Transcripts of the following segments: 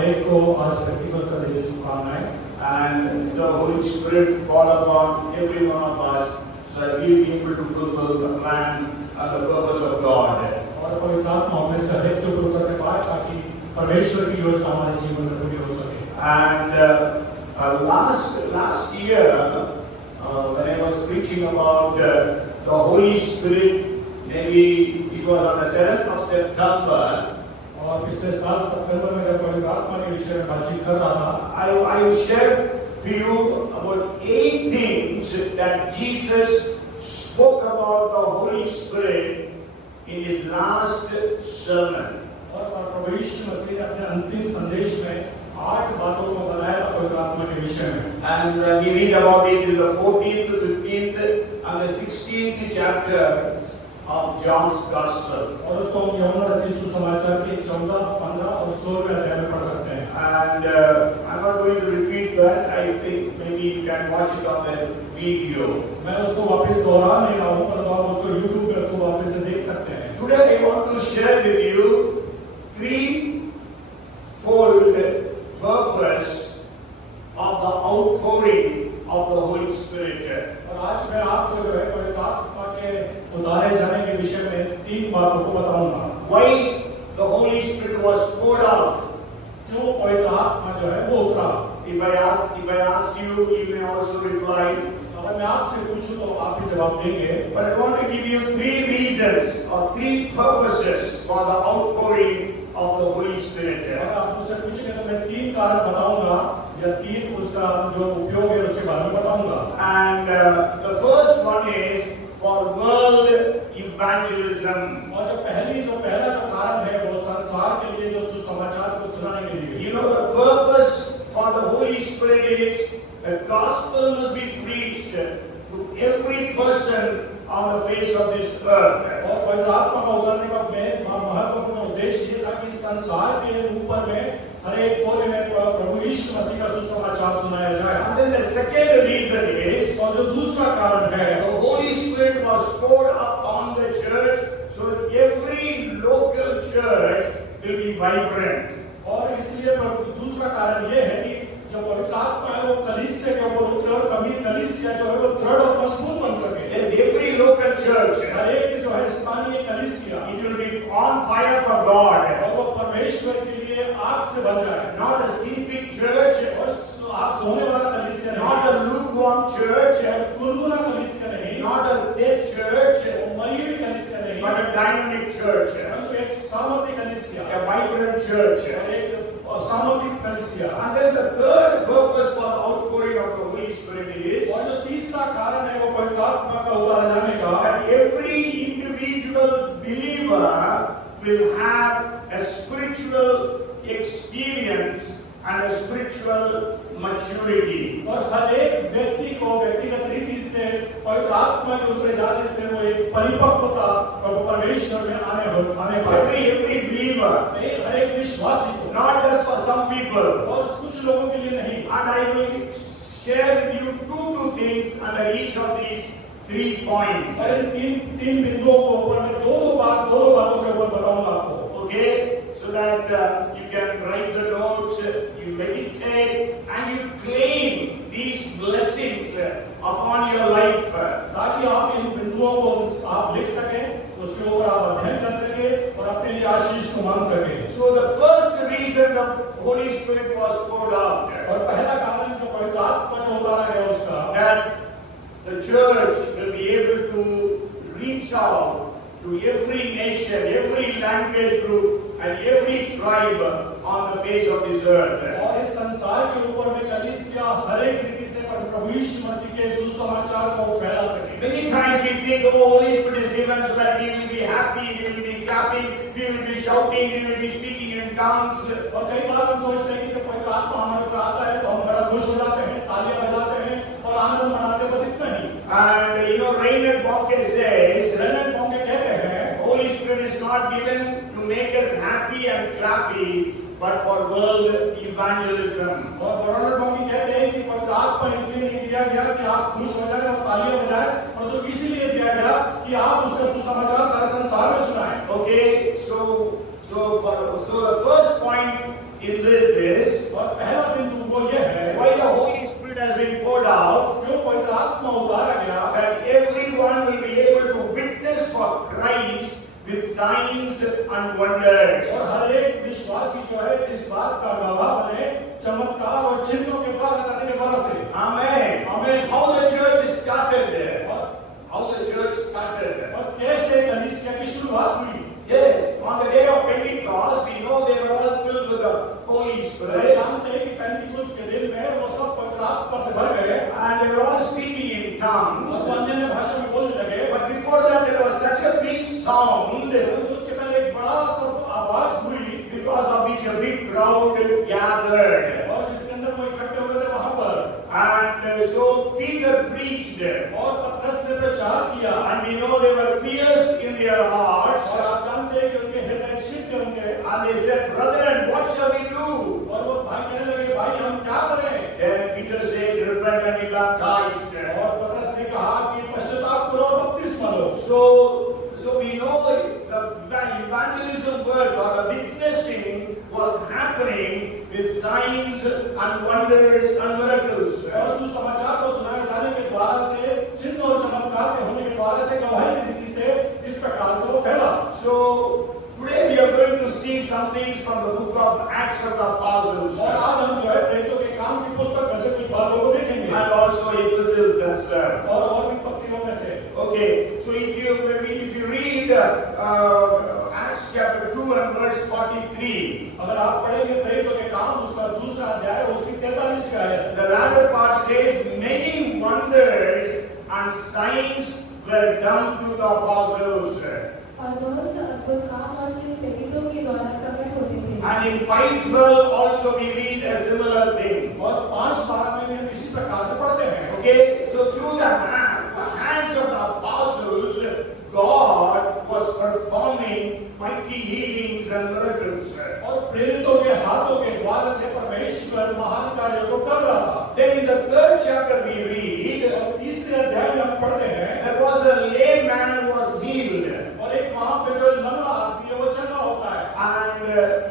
हर एक को आज व्यक्तिगत तरह से शुभकामनाएं। And the Holy Spirit fall upon every one of us so that we will be able to fulfill the plan and the purpose of God. और पवित्र आत्मा हमें से हर एक के ऊपर उतरने पाए ताकि परमेश्वर की योजना हमारे जीवन में पूरी हो सके। And last year, when I was preaching about the Holy Spirit, maybe it was on the 7th of September. और पिछले साल सितंबर में जब पवित्र आत्मा के विषय में बातचीत कर रहा था, I shared to you about 8 things that Jesus spoke about the Holy Spirit in his last sermon. और प्रभु यीशु मसीह ने अपने अंतिम संदेश में 8 बातों को बताया था पवित्र आत्मा के विषय में। And we read about it in the 14th, 15th, and the 16th chapter of John's Gospel. और उसको हम यूहन्ना रचित सुसमाचार के 14, 15 और 16वें अध्याय में पढ़ सकते हैं। And I'm not going to repeat that. I think maybe you can watch it on the video. मैं उसको वापस दोहरा नहीं रहा हूँ, परंतु आप उसको YouTube पे उसको वापस से देख सकते हैं। Today I want to share with you 3-fold purpose of the outpouring of the Holy Spirit. और आज मैं आपको जो है पवित्र आत्मा के उतारे जाने के विषय में 3 बातों को बताऊंगा। Why the Holy Spirit was poured out? क्यों पवित्र आत्मा जो है वो उतरा? If I ask you, you may also reply. अगर मैं आपसे पूछूं तो आप भी जवाब देंगे। But I want to give you 3 reasons or 3 purposes for the outpouring of the Holy Spirit. अगर आप मुझसे पूछेंगे तो मैं 3 कारण बताऊंगा या 3 उसका जो उपयोग है उसके बारे में बताऊंगा। And the first one is for world evangelism. और जो पहला जो कारण है वो संसार के लिए जो सुसमाचार को सुनाने के लिए। You know the purpose for the Holy Spirit is the gospel must be preached to every person on the face of this earth. और पवित्र आत्मा का उतरने का महत्वपूर्ण उद्देश्य ये था कि संसार के ऊपर में हर एक कोने में प्रभु यीशु मसीह का सुसमाचार सुनाया जाए। And then the second reason is, और जो दूसरा कारण है, the Holy Spirit was poured upon the church so that every local church will be vibrant. और इसलिए दूसरा कारण ये है कि जो पवित्र आत्मा है वो कलीसिया के ऊपर उतरे और कलीसिया जो है वो दृढ़ और मजबूत बन सके। Yes, every local church, हर एक जो है स्थानीय कलीसिया it will be on fire for God. और वो परमेश्वर के लिए आग से भर जाए। Not a sleeping church, और आग सोने वाला कलीसिया नहीं, not a lukewarm church, और कुरकुरा कलीसिया नहीं, not a dead church, मरी हुई कलीसिया नहीं, but a dynamic church, परंतु एक सामर्थ्य कलीसिया, a vibrant church. और एक सामर्थ्य कलीसिया। And then the third purpose for the outpouring of the Holy Spirit is और जो तीसरा कारण है वो पवित्र आत्मा का उतारा जाने का, that every individual believer will have a spiritual experience and a spiritual maturity. और हर एक व्यक्ति को व्यक्तिगत रीति से पवित्र आत्मा के उतरे जाने से वो एक परिपक्वता प्रभु परमेश्वर में आने पाए। Every believer, हर एक विश्वासी को, not just for some people. और कुछ लोगों के लिए नहीं। And I will share with you two things under each of these 3 points. और इन तीन बिंदुओं को ऊपर मैं दो बातों के ऊपर बताऊंगा आपको। Okay, so that you can write the notes, you meditate, and you claim these blessings upon your life. ताकि आप इन बिंदुओं को आप लिख सकें, उसके ऊपर आप अध्ययन कर सकें और अपने लिए आशीष को मांग सकें। So the first reason the Holy Spirit was poured out, और पहला कारण जो पवित्र आत्मा जो उतारा गया उसका, that the church will be able to reach out to every nation, every language group, and every tribe on the face of this earth. और इस संसार के ऊपर में कलीसिया हर एक रीति से प्रभु यीशु मसीह के सुसमाचार को फैला सके। Many times we think the Holy Spirit is given so that we will be happy, we will be clapping, we will be shouting, we will be speaking in tongues. और कई बार हम सोचते हैं कि जब पवित्र आत्मा हमारे ऊपर आता है तो हम बड़ा खुश हो जाते हैं, तालियां बजाते हैं और आनंद मनाते हैं, बस इतना ही। And you know, Reinhard Bonnke says, Reinhard Bonnke कहते हैं, Holy Spirit is not given to make us happy and clappy, but for world evangelism. और रेनल्ड बॉन्के कहते हैं कि पवित्र आत्मा इसलिए नहीं दिया गया कि आप खुश हो जाएं और तालियां बजाएं, परंतु इसीलिए दिया गया कि आप उसका सुसमाचार सारे संसार में सुनाएं। Okay, so the first point in this is पेंटिकुलस के दिन में वो सब पवित्र आत्मा से भर गए and they were all speaking in tongues. और वो अन्य भाषा में बोलने लगे। But before that, there was such a big sound परंतु उसके पहले एक बड़ा सा आवाज हुई because of which a big crowd gathered. और जिसके अंदर वो इकट्ठे हुए थे वहां पर। And so Peter preached, और पतरस ने प्रचार किया and we know they were pierced in their hearts. और आप जानते हैं कि उनके हृदय छिद गए उनके। And they said, "Brethren, what shall we do?" और वो भाई कहने लगे भाई हम क्या करें? Then Peter says, "Repent and be baptized." और पतरस ने कहा कि पश्चाताप करो और बपतिस्मा लो। So we know the evangelism work or the witnessing was happening with signs and wonders and miracles. और सुसमाचार को सुनाए जाने के द्वारा से चिन्ह और चमत्कार के होने के द्वारा से गवाही की रीति से इस प्रकार से वो फैला। So today we are going to see some things from the book of Acts of the Apostles और आज हम जो है प्रेरितों के काम की पुस्तक में से कुछ बातों को देखेंगे and also epistles as well. और भी पत्रियों में से। Okay, so if you read Acts chapter 2 and verse 43, अगर आप पढ़ेंगे प्रेरितों के काम उसका दूसरा अध्याय उसकी 43 का आयत। the latter part says many wonders and signs were done through the apostles. और बहुत से अद्भुत काम और चिन्ह प्रेरितों के द्वारा प्रकट होते थे। And in 5:12 also we read a similar thing. और 5:12 में भी हम इसी प्रकार से पढ़ते हैं। Okay, so through the hands of the apostles, God was performing mighty healings and miracles. और प्रेरितों के हाथों के द्वारा से परमेश्वर महान कार्यों को कर रहा था। Then in the 3rd chapter we read, और तीसरे अध्याय में हम पढ़ते हैं there was a lame man who was healed. और एक वहां पे जो लंगड़ा आदमी है वो चंगा होता है And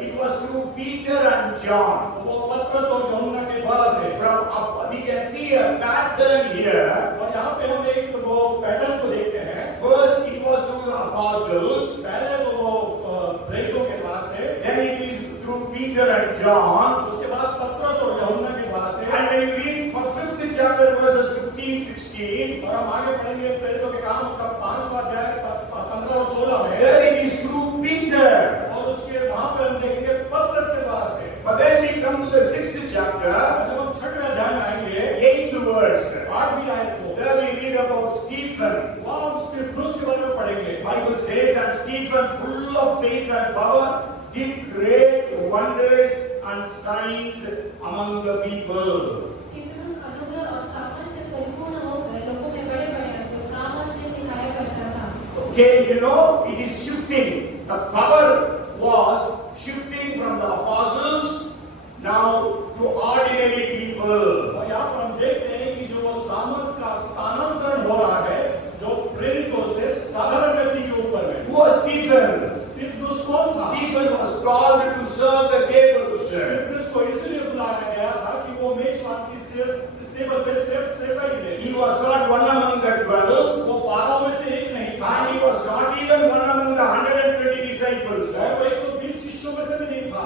it was through Peter and John. वो पतरस और यूहन्ना के द्वारा से। We can see a pattern here. और यहाँ पे हम एक वो पैटर्न को देखते हैं। First it was through the apostles. पहले तो वो प्रेरितों के द्वारा से, Then it is through Peter and John. उसके बाद पतरस और यूहन्ना के द्वारा से। And when you read for 5th chapter verses 15-16, और हम आगे पढ़ेंगे प्रेरितों के काम उसका 5वां अध्याय 15 और 16 में। there it is through Peter. और उसके वहां पे हम देखेंगे पतरस के द्वारा से। But then we come to the 6th chapter, और जब हम 6वें अध्याय में आएंगे 8th verse. 8वीं आयत को, There we read about Stephen. वहां हम स्तिफनुस के बारे में पढ़ेंगे। Bible says that Stephen, full of faith and power, did great wonders and signs among the people. स्तिफनुस अनुग्रह और सामर्थ से परिपूर्ण होकर लोगों में बड़े-बड़े अद्भुत काम और चिन्ह दिखाया करता था। Okay, you know, it is shifting. The power was shifting from the apostles now to ordinary people. और यहाँ पर हम देखते हैं कि जो वो सामर्थ का स्थानांतरण हो रहा है जो प्रेरितों से साधारण व्यक्ति के ऊपर है। Who was Stephen? स्तिफनुस कौन था? Stephen was called to serve the tables. स्तिफनुस को इसलिए बुलाया गया था कि वो मेजबान की टेबल पे सेवकाई दे। He was not one among the 12. वो 12 में से एक नहीं था And he was not even one among the 120 disciples. और वो 120 शिष्यों में से भी नहीं था।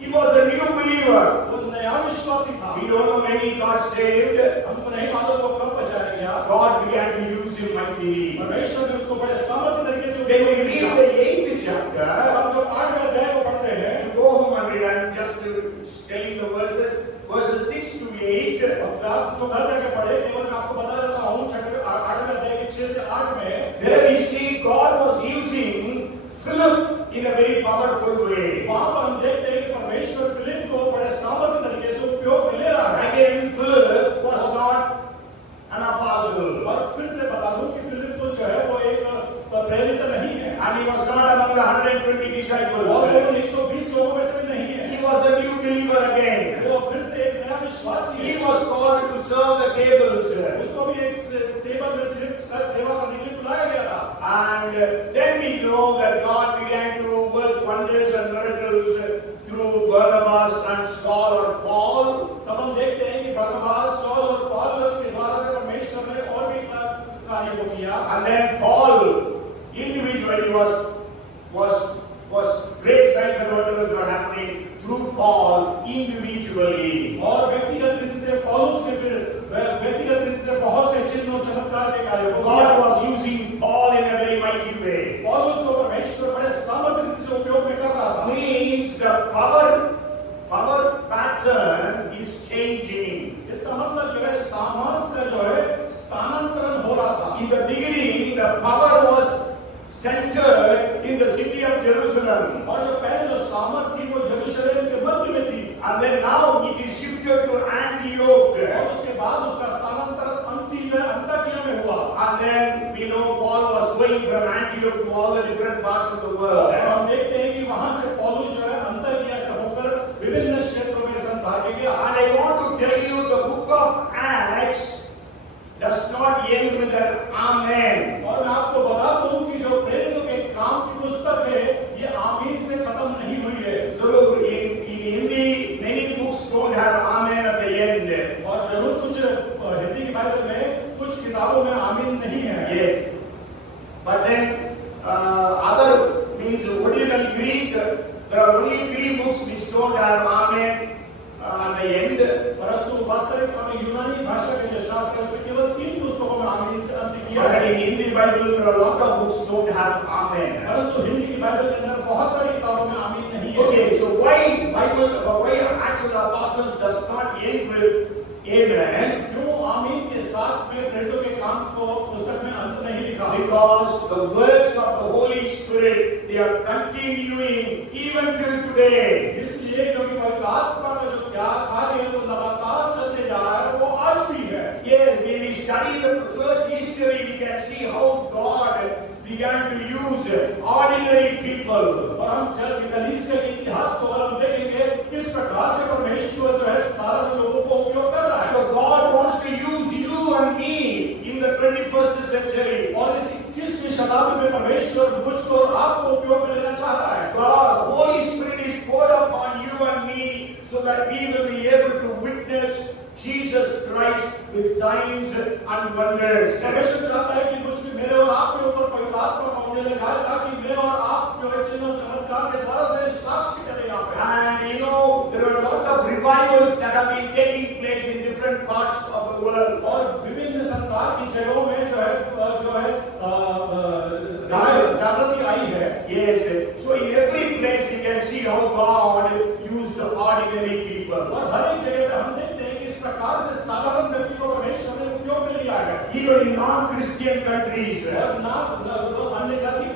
He was a new believer. वो नया विश्वासी था। We don't know when he got saved. हमको नहीं मालूम वो कब बचाया गया। God began to use him mightily. परमेश्वर ने उसको बड़े समर्थ तरीके से Then we उपयोग read किया। the 8th chapter. हम जब 8वें अध्याय को पढ़ते हैं, Go home and read. I'm just telling the verses 6 to 8. अब आप जो घर जाके पढ़े केवल मैं आपको बता देता हूँ 8वें अध्याय के 6 से 8 में There we see God was using Philip in a very powerful way. वहाँ पर हम देखते हैं कि परमेश्वर फिलिप को बड़े सामर्थ्य तरीके से उपयोग में ले रहा है। Again, Philip was not an apostle. और फिर से बता दूं कि फिलिप जो है वो एक प्रेरित नहीं है And he was not among the 120 disciples. और वो 120 लोगों में से भी नहीं है। He was a new believer again. वो फिर से एक नया विश्वासी He है। was called to serve the tables. उसको भी एक टेबल में सिर्फ सेवा करने के लिए बुलाया गया था। And then we know that God began to work wonders and miracles through Barnabas and Saul or Paul. तब हम देखते हैं कि बरनबास, सौल और पौलुस के द्वारा से परमेश्वर ने और भी कार्य को किया। And then Paul individually was great signs and wonders were happening through Paul individually. और व्यक्तिगत रीति से पौलुस के फिर व्यक्तिगत रीति से बहुत से चिन्ह और चमत्कार के कार्य को किया। God was using Paul in a very mighty way. पौलुस को परमेश्वर बड़े सामर्थ्य रीति से उपयोग में कर रहा था। Means the power pattern Jerusalem. और जो पहले जो सामर्थ थी वो यरूशलेम के मध्य में थी, And then now it is shifted to Antioch. और उसके बाद उसका स्थानांतरण अंताकिया में हुआ। And then we know Paul was going from Antioch to all the different parts of the और world. हम देखते हैं कि वहां से पौलुस जो है अंताकिया से होकर विभिन्न क्षेत्रों में संसार के गया। And I want to tell you, the book of Acts does not end with an amen. और मैं आपको बता दूं कि जो प्रेरितों के काम की पुस्तक है ये आमीन से खत्म नहीं हुई है। So in Hindi, many books don't have amen at the end. और जरूर कुछ हिंदी की बाइबल में कुछ किताबों में आमीन नहीं है। Yes. But then other means original Greek, there are only 3 books which don't have amen at the end. परंतु वास्तविक में यूनानी भाषा के जो शास्त्र है उसमें केवल 3 पुस्तकों में आमीन से अंत किया But है। in Hindi Bible, there are a lot of books don't have amen. परंतु हिंदी की बाइबल के अंदर बहुत सारी किताबों में आमीन नहीं है। Okay, so why Acts of the Apostles does not end with amen? क्यों आमीन के साथ में प्रेरितों के काम को पुस्तक में अंत नहीं लिखा? Because the works of the Holy Spirit, they are continuing even till today. इसलिए क्योंकि पवित्र आत्मा का जो क्या कार्य है वो लगातार चलते जा रहा है, वो आज भी है। Yes, when we study the church history, we can see how God began to use ordinary people. और हम जब कलीसिया के इतिहास को अगर हम देखेंगे किस प्रकार से परमेश्वर जो है साधारण लोगों को उपयोग कर रहा है। So God wants to use you and me in the 21st century. और इस 21वीं शताब्दी में परमेश्वर मुझको और आपको उपयोग में लेना चाहता है। God, Holy Spirit is poured upon you and me so that we will be able to witness Jesus Christ with signs and wonders. परमेश्वर चाहता है कि मुझ मेरे और आपके ऊपर पवित्र आत्मा का होने लगा ताकि मैं और आप जो है चिन्ह और चमत्कार के द्वारा से साक्षी करें यहाँ पे। And you know, there are a lot of revivals that have been taking place in different parts of the world. और विभिन्न संसार की जगहों में जो है जागृति आई है। Yes, so in every place we can see how God used the ordinary people. और हर एक जगह पे हम देखते हैं कि इस प्रकार से साधारण व्यक्ति को परमेश्वर ने उपयोग में लिया है। Even in non-Christian countries. और ना अन्य जाति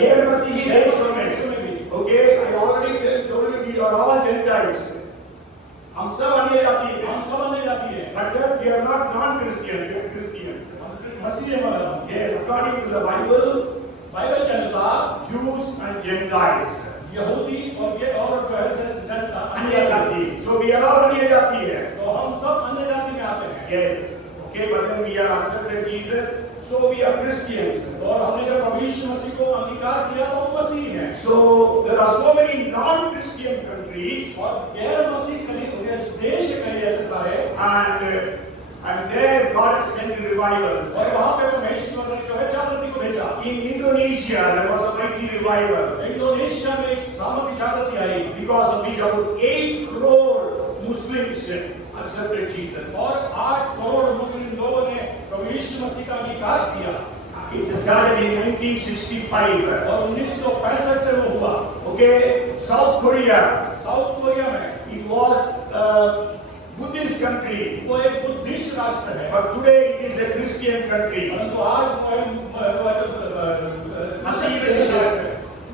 गैर मसीही देशों में भी। Okay, I already told you we are all Gentiles. हम सब अन्य जाति हैं। हम सब अन्य जाति हैं। But then we are not non-Christians, we are Christians. मसीही हैं मतलब। Yes, according to the Bible, Bible के अनुसार Jews and Gentiles. यहूदी और जो है अन्य जाति. So we are all अन्य जाति हैं. तो हम सब अन्य जाति में आते हैं। Yes. Okay, but then we are accepted Jesus. So we are Christians. और हमने जब प्रभु यीशु मसीह को अंगीकार किया तो हम मसीही हैं। So there are so many non-Christian countries. और गैर मसीह देश के कई ऐसे सारे And there God has sent revivals. और वहाँ पे परमेश्वर ने जो है जागृति को भेजा। In Indonesia there was a mighty revival. Indonesia में एक सामूहिक जागृति आई Because of which about 8 crore Muslims accepted Jesus. और 8 करोड़ मुस्लिम लोगों ने प्रभु यीशु मसीह का अंगीकार किया। It started in 1965. और 1965 से वो हुआ। Okay, South Korea. South Korea में It was Buddhist country. वो एक बुद्धिस्ट राष्ट्र है। But today it is a Christian country. परंतु आज वो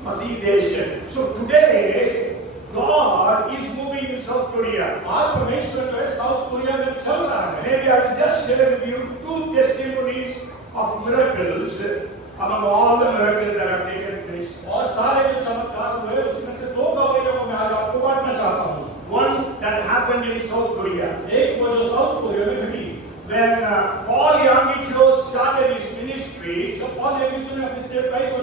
Masih Nation. So today God is moving in South Korea. आज परमेश्वर जो है साउथ कोरिया में चल रहा है। Maybe I will just share with you 2 testimonies of miracles among all the miracles that have taken place. और सारे जो चमत्कार हुए उसमें से 2 गवाहियों को मैं आज आपको बांटना चाहता हूँ। One that happened in South Korea. एक वो जो साउथ कोरिया में घटी। When Paul Yamicho started his ministry, जब पॉल यामीचो ने अपनी सेवकाई को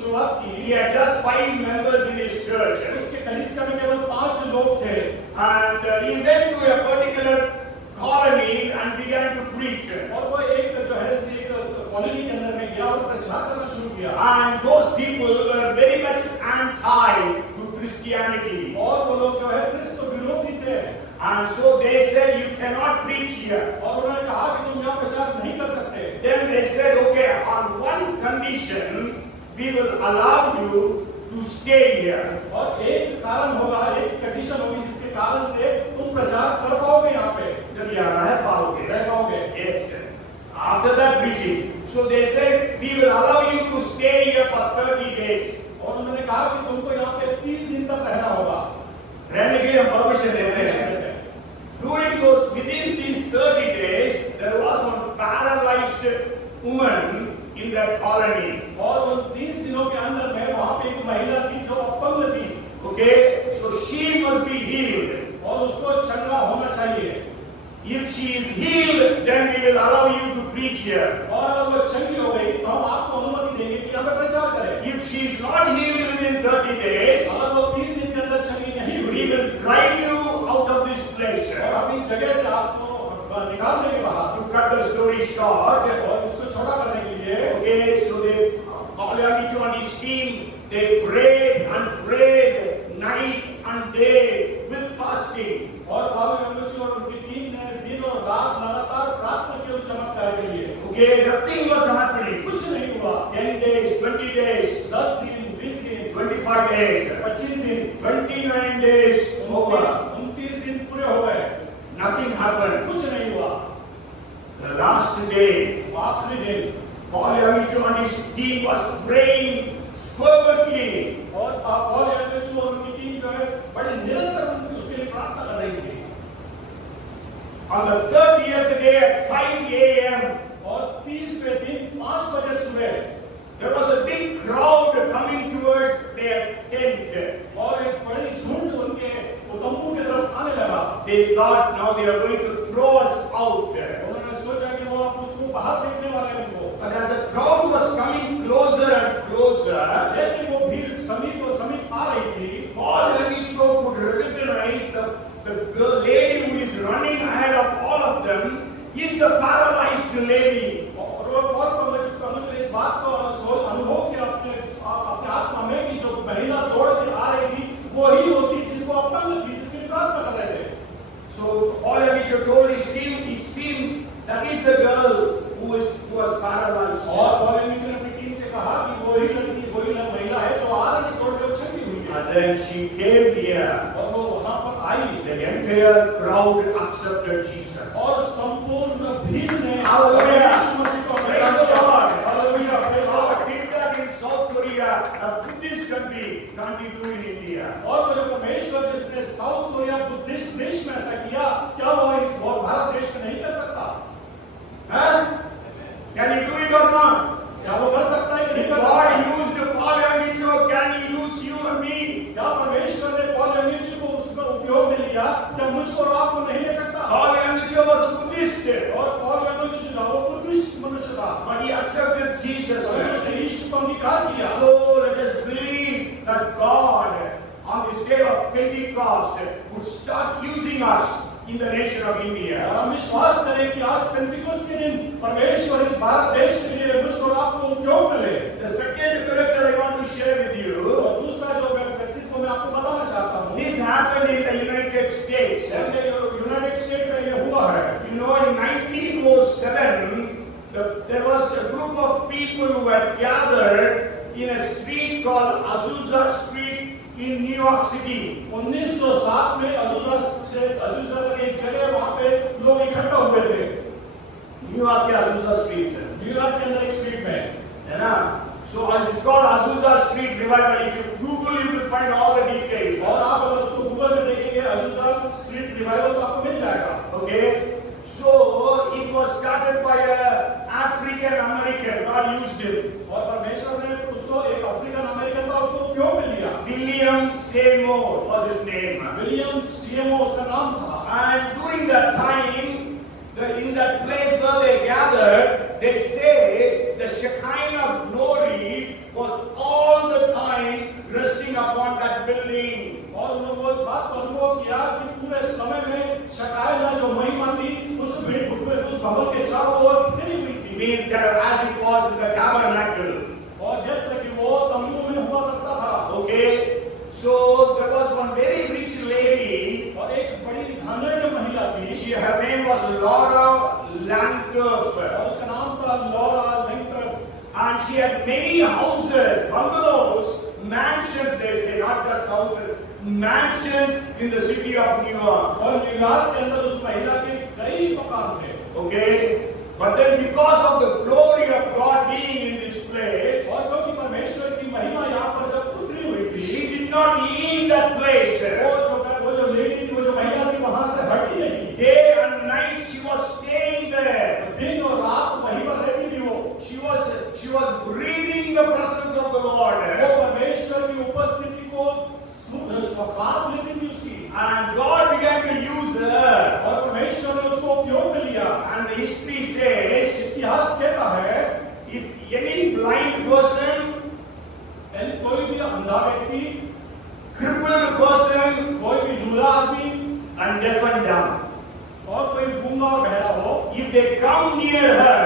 शुरुआत की, he had just 5 members in his church. उसके कलीसिया में केवल 5 लोग थे। And he went to a particular colony and began to preach. और वो एक जो है एक कॉलोनी के अंदर में गया और प्रचार करना शुरू किया। And those people were very much anti to Christianity. और वो लोग जो है क्रिस्त विरोधी थे। And so they said, you cannot preach here. और उन्होंने कहा कि तुम यहाँ प्रचार नहीं कर सकते। Then they said, okay, on one condition, we will allow you to stay here. और एक कारण होगा, एक कंडीशन होगी जिसके कारण से तुम प्रचार कर पाओगे यहाँ पे। जब यहाँ रह पाओगे, रह पाओगे। Yes. After that preaching, so they said, we will allow you to stay here for 30 days. और उन्होंने कहा कि तुमको यहाँ पे 30 दिन तक रहना होगा। रहने के लिए हम परमिशन देते हैं। Within these 30 days, there was one paralyzed woman in that colony. और उन 30 दिनों के अंदर में वहाँ पे एक महिला थी जो अपंग थी। Okay, so she must be healed. और उसको चंगा होना चाहिए। If she is healed, then we will allow you to preach here. और अगर वो चंगी हो गई तो हम आपको अनुमति देंगे कि यहाँ पे प्रचार करें। If she is not healed within 30 days, अगर वो 30 दिन के अंदर चंगी नहीं हुई, we will drive you out of this place. और हम इस जगह से आपको निकाल देंगे बाहर। To cut the story short, और उसको छोटा करने के लिए, okay, so Paulanicho and his team, they prayed and prayed night and day with fasting. और पालुयानुची और उनकी टीम ने दिन और रात लगातार प्रार्थना की उस चमत्कार के लिए। Okay, nothing was happening. कुछ नहीं हुआ। 10 days, 20 days, 10 दिन, 20 दिन, 25 days, 25 दिन, 29 days over. 29 दिन पूरे हो गए। Nothing happened. कुछ नहीं हुआ। The last day, आखिरी दिन, Paulanicho and his team was praying fervently. और पालुयानुची और उनकी टीम जो है बड़ी निरंतर उसके लिए प्रार्थना कर रही थी। On the 30th day at 5 a.m., और 30वें दिन 5 बजे सुबह there was a big crowd coming towards their tent. और एक बड़ी झुंड उनके तंबू की तरफ आने लगा। They thought now they are going to throw us out. उन्होंने सोचा कि वो आप उसको बाहर फेंकने वाले हैं उनको। But as the crowd was coming closer and closer, जैसे वो भीड़ समीप और समीप आ रही थी, Paul Anicho could recognize the lady who is running ahead of all of them is the paralyzed lady. और बहुत मुझे इस बात को अनुभव किया अपने आत्मा में कि जो महिला दौड़ के आ रही थी वही वो थी जिसको अपंग थी, जिसकी प्रार्थना कर रहे थे। So Paul Anicho told his team, it seems that is the girl who was paralyzed. और पालुयानुची ने अपनी टीम से कहा कि वही लड़की, वही महिला है जो आ रही दौड़ के चंगी हुई है। And then she came here. और वो वहाँ पर आई। The entire crowd accepted Jesus. और संपूर्ण भीड़ ने Hallelujah. यीशु मसीह को Praise the Lord. Hallelujah, praise the Lord. God did that in South Korea, a Buddhist country, can't we do in India? और वो जो परमेश्वर जिसने साउथ कोरिया बुद्धिस्ट देश में ऐसा किया, क्या वो इस भारत देश में नहीं कर सकता? Huh? Can he do it or not? क्या वो कर सकता है कि नहीं कर God सकता? used Paul Anicho, can he use you and me? क्या परमेश्वर ने पालुयानुची को उसका उपयोग में लिया? क्या मुझको और आपको नहीं ले सकता? Paul Anicho was a Buddhist, और पालुयानुची जो था वो बुद्धिस्ट मनुष्य था, but he accepted Jesus. और उसने यीशु को अंगीकार किया। So let us believe that God on this day of Pentecost would start using us in the nation of India. और हम विश्वास करें कि आज पेंटिकोस्त के दिन परमेश्वर इस भारत देश के लिए मुझको और आपको उपयोग में ले। The second miracle I want to share with you, और दूसरा जो व्यक्तित्व मैं आपको बताना चाहता हूँ, this happened in the United States. United state में ये हुआ है। You know, in 1907, there was a group of people who had gathered in a street called Azusa Street in New York City. 1907 में अजूजा के एक जगह वहाँ पे लोग इकट्ठा हुए थे। न्यूयॉर्क के Azusa Street, न्यूयॉर्क के अंदर एक स्ट्रीट में, है ना? So it's called Azusa Street Revival. If you Google, you will find all the details. और आप अगर उसको गूगल में देखेंगे अजूजा स्ट्रीट रिवाइवल तो आपको मिल जाएगा। Okay, so it was started by a African American. God used him. और परमेश्वर ने उसको एक अफ्रीकन अमेरिकन था उसको उपयोग में लिया। William Seymour was his name. William CMO उसका नाम था। And during that time, in that place where they gathered, they say the Shekinah glory was all the time resting upon that building. और उन्होंने वो बात को अनुभव किया कि पूरे समय में शकायला जो महिमा थी उस भवन के चारों ओर फैली हुई थी। Means that as it was in the tabernacle. और जैसे कि वो तंबू में हुआ करता था। Okay, so there was one very rich lady. और एक बड़ी धनढ़ महिला थी। Her name was Laura Landorf. और उसका नाम था Laura linker. And she had many houses, bungalows, mansions, they say, not just houses, mansions in the city of New York. और न्यूयॉर्क के अंदर उस महिला के कई मकान थे। Okay, but then because of the glory of God being in this place, और क्योंकि परमेश्वर की महिमा यहाँ पर जब उतरी हुई did not leave that place. वो जो लेडी थी, वो जो महिला थी, वहां से हटी नहीं। Day and night she was staying there. दिन और रात वहीं पर रहती थी वो। She was breathing the presence of the Lord. वो परमेश्वर की उपस्थिति को सांस लेती थी उसकी। And God began to use her. और परमेश्वर ने उसको उपयोग में लिया। And the history says, इतिहास कहता है, if any blind person, कोई भी अंधा व्यक्ति, crippled person, कोई भी लूला आदमी, and deaf and dumb, और कोई गूंगा और बहरा हो, if they come near her,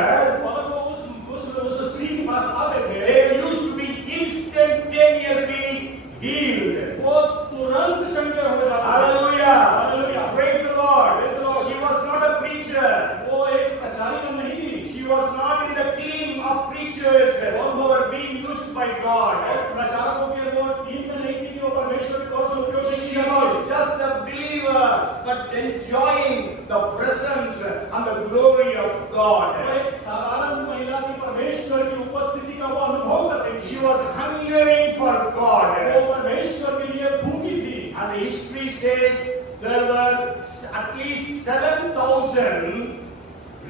अगर वो उस स्त्री के पास आते थे, they used to be instantaneously healed. वो तुरंत चंगे हो जाते थे। Hallelujah! Hallelujah! Praise the Lord! Praise the Lord! She was not a preacher. वो एक प्रचारिका नहीं थी। She was not in the team of preachers who were being used by God. और प्रचारकों के वो टीम में नहीं थी कि वो परमेश्वर की तरफ से उपयोग में She किया was गया। just a believer, but enjoying the presence and the glory of God. वो एक साधारण महिला की परमेश्वर की उपस्थिति का वो अनुभव करती थी। She was hungering for वो God. परमेश्वर के लिए भूखी थी। And the history says there were at least 7,000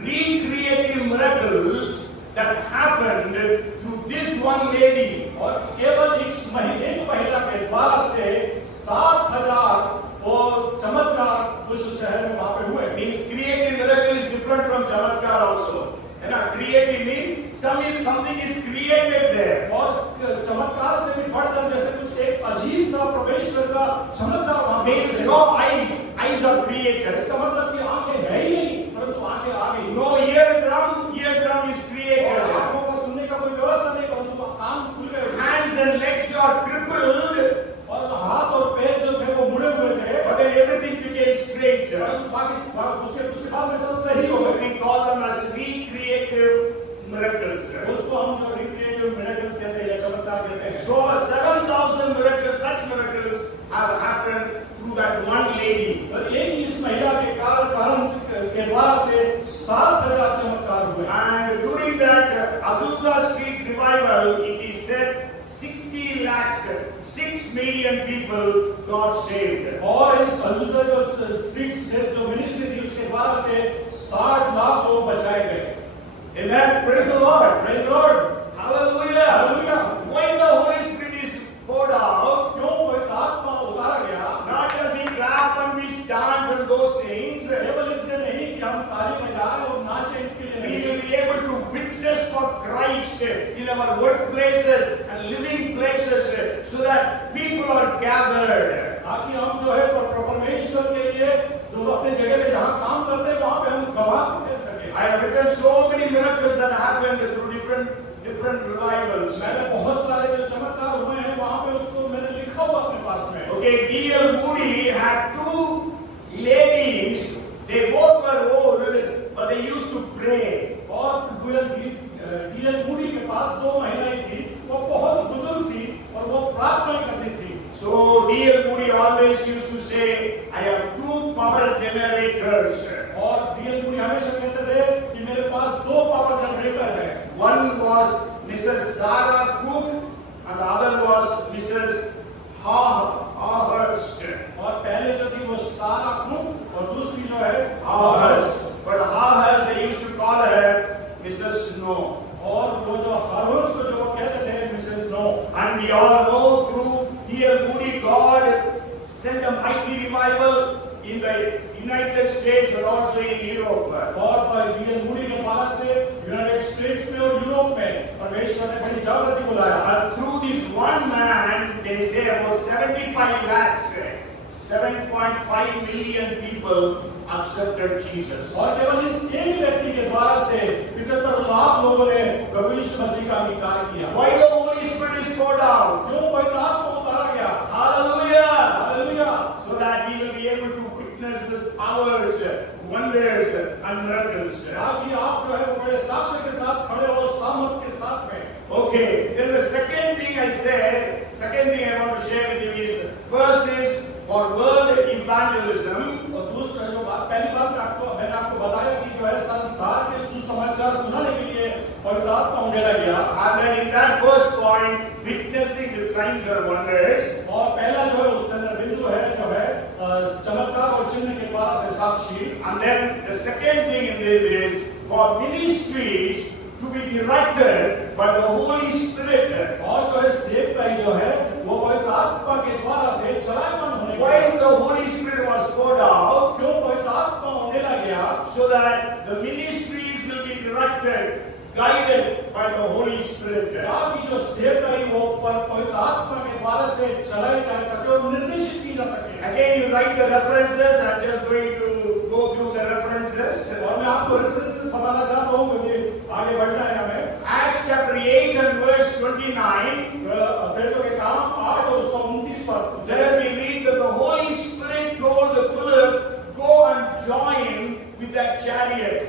recreative miracles that happened through this one lady. और केवल एक महिला के द्वारा से 7,000 और चमत्कार उस शहर में वहां पे हुए। Means creative miracle is different from chamatkar also. And creative means something is created there. और चमत्कार से भी बढ़कर जैसे कुछ एक अजीब सा परमेश्वर का चमत्कार वहां पे Means no eyes are created. इसका मतलब कि आंखें है ही नहीं, परंतु आंखें आ गई। No eardrum is created. और आंखों का सुनने का कोई व्यवस्था नहीं, परंतु कान खुल गए। Hands and legs are crippled, और हाथ और पैर जो थे वो मुड़े हुए थे, but then everything became straight. परंतु बाकी उसके बाद में सब सही हो गए। We call them as recreative miracles. उसको हम जो रिक्रिएटिव मिरेकल्स कहते हैं या चमत्कार कहते हैं। So over 7,000 miracles, such miracles have happened through that one lady. और एक ही इस महिला के कारण के द्वारा से 7,000 चमत्कार हुए। And during that Azusa Street revival, it is said 60 lakhs, 6 million people got saved. और इस अज़ुज़ा जो स्ट्रीट से जो मिनिस्ट्री थी उसके द्वारा से 60 लाख लोग बचाए गए। Amen. Praise the Lord. Praise the Lord. Hallelujah. Hallelujah. When the Holy Spirit is poured out, क्यों पवित्र आत्मा उतारा गया? not just we clap and we dance and those things, केवल इसलिए नहीं कि हम ताली बजाएं और नाचें, इसके लिए we नहीं। will be able to witness for Christ in our workplaces and living places so that people are gathered. ताकि हम जो है परमेश्वर के लिए जो अपने जगह पे जहाँ काम करते हैं वहाँ पे हम गवाह को दे सके। I have written so many miracles that happened through different revivals. मैंने बहुत सारे जो चमत्कार हुए हैं वहाँ पे उसको मैंने लिखा हुआ अपने पास में। Okay, D.L. Moody had two ladies. They both were old, but they used to pray. और डीएल मूडी के पास दो महिलाएं थी, वो बहुत बुजुर्ग थी और वो प्रार्थना करती थी। So D.L. Moody always used to say, I have two power generators. और डीएल मूडी हमेशा कहते थे कि मेरे पास दो पावर जनरेटर है। One was Mrs. Sarah Cook and the other was Mrs. Hawhurst. और पहले जो थी वो सारा कुक और दूसरी जो है हर्ष। But Hawhurst, they used to call her Mrs. Snow. और वो जो हर्ष को जो कहते थे मिसेस नो। And we all know through D.L. Moody, God sent a mighty revival in the United States and also in Europe. और डीएल मूडी के द्वारा से यूनाइटेड स्टेट्स में और यूरोप में परमेश्वर ने बड़ी जागृति को लाया। And through this one man, they say about 75 lakhs, 7.5 million people accepted Jesus. और केवल इस एक व्यक्ति के द्वारा से 75 लाख लोगों ने प्रभु यीशु मसीह का अंगीकार किया। Why the Holy Spirit is poured out? क्यों पवित्र आत्मा उतारा गया? Hallelujah! Hallelujah! So that we will be able to witness the powers, wonders and miracles. ताकि आप जो है वो बड़े साक्ष्य के साथ खड़े हो, सामर्थ के साथ में। Okay, then the second thing I want to share with you is, first is for world evangelism. और दूसरा जो बात पहली बात मैंने आपको बताया कि जो है संसार के सुसमाचार सुनाने के लिए पवित्र आत्मा उंडेला गया। And then in that first point, witnessing the signs and wonders. और पहले चमत्कार और चिन्ह के द्वारा से साक्षी। And then the second thing in this is for ministries to be directed by the Holy Spirit. और जो है सेवकाई जो है वो पवित्र आत्मा के द्वारा से चलायमान होने Why the Holy Spirit was poured out? क्यों पवित्र आत्मा होने लग गया? So that the ministries will be directed, guided by the Holy Spirit. ताकि जो सेवकाई वो पवित्र आत्मा के द्वारा से चलाई जा सके और निर्देशित की जा सके। Again, you write the references. I'm just going to go through the references. और मैं आपको रेफरेंसेस बताना चाहता हूँ क्योंकि आगे बढ़ना है हमें। Acts chapter 8 and verse 29. प्रेरितों के काम 8 और उसका 29 पर There we read that the Holy Spirit told Philip, "Go and join with that chariot."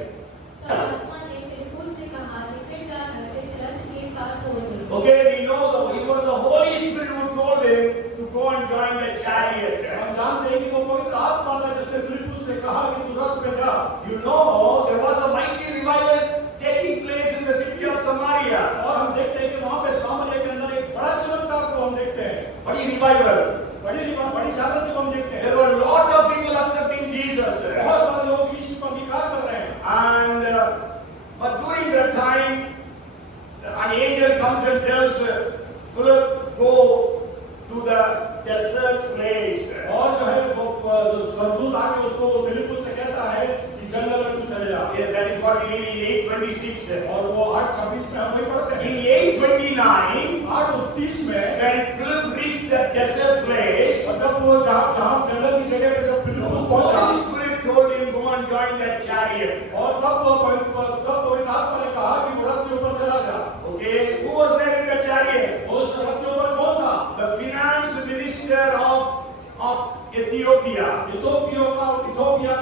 तब आत्मा ने फिलिप्पुस से कहा, निकट जाकर इस रथ के साथ दौड़ लो। Okay, we know that it was the Holy Spirit who told him to go and join the chariot. हम जानते हैं कि वो पवित्र आत्मा था जिसने फिलिप्पुस से कहा कि तू रथ पे जा। You know, there was a mighty revival taking place in the city of Samaria. और हम देखते हैं कि वहाँ पे सामरिया के अंदर एक बड़ा चमत्कार को हम देखते हैं। Badi revival. बड़ी जागृति को हम देखते हैं। There were a lot of people accepting Jesus. बहुत सारे लोग यीशु को अंगीकार कर रहे हैं। And but during that time, an angel comes and tells Philip, "Go to the desert place." और जो है वो स्वर्गदूत आके उसको फिलिप्पुस से कहता है कि जंगल में तू चले जा। Yes, that is what we read in 8:26. और वो 8:26 में हम वही पढ़ते हैं। In 8:29, 8:29 में when Philip reached the desert place, और जब वो जहाँ जंगल की जगह पे जब फिलिप्पुस पहुंचा Holy Spirit told him, "Go and join that chariot." और तब पवित्र आत्मा ने कहा कि वो रथ के ऊपर चला जा। Okay, who was there in the chariot? उस रथ के ऊपर कौन था? The finance minister of Ethiopia. Ethiopia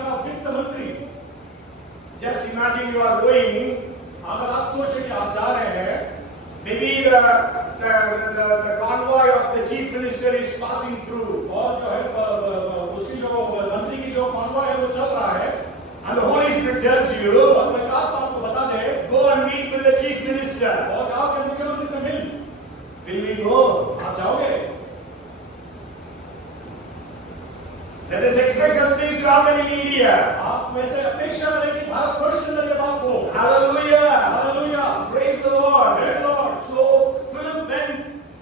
का वित्त मंत्री। Just imagine you are going. अगर आप सोचें कि आप जा रहे हैं, Maybe the convoy of the chief minister is passing through, और जो है उसकी जो मंत्री की जो कॉन्वॉय है वो चल रहा है, and the Holy Spirit tells you, और पवित्र आत्मा आपको बता दे, "Go and meet with the chief minister." और जाओ के मुख्यमंत्री से मिल। Will we go? आप जाओगे? Let us expect such things to happen in India. आप में से अपेक्षा करें कि भारत वर्ष के अंदर ये बात हो। Hallelujah! Hallelujah! Praise the Lord! Praise the Lord! So Philip went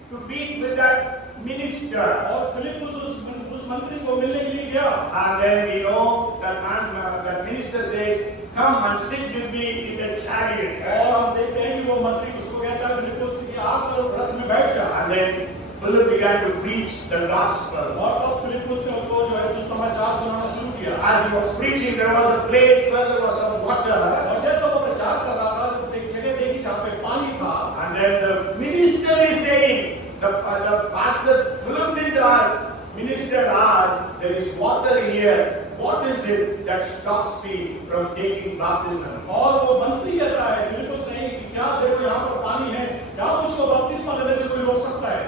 to meet with that minister, और फिलिप्पुस उस मंत्री को मिलने के लिए गया। and then we know that that minister says, "Come and sit with me in the chariot." और हम देखते हैं कि वो मंत्री उसको कहता है फिलिप्पुस कि आकर रथ में बैठ जा। And then Philip began to preach the gospel. और तब फिलिप्पुस ने उसको जो है सुसमाचार सुनाना शुरू किया। As he was preaching, there was a place where there was some water, और जैसा वो प्रचार कर रहा था, एक जगह देखी जहाँ पे पानी था। and then the minister is saying, the pastor Philip didn't ask, minister asked, "There is water here. What is it that stops me from taking baptism?" और वो मंत्री कहता है फिलिप्पुस ने कि क्या देखो यहाँ पर पानी है, क्या मुझको बपतिस्मा लेने से कोई रोक सकता है?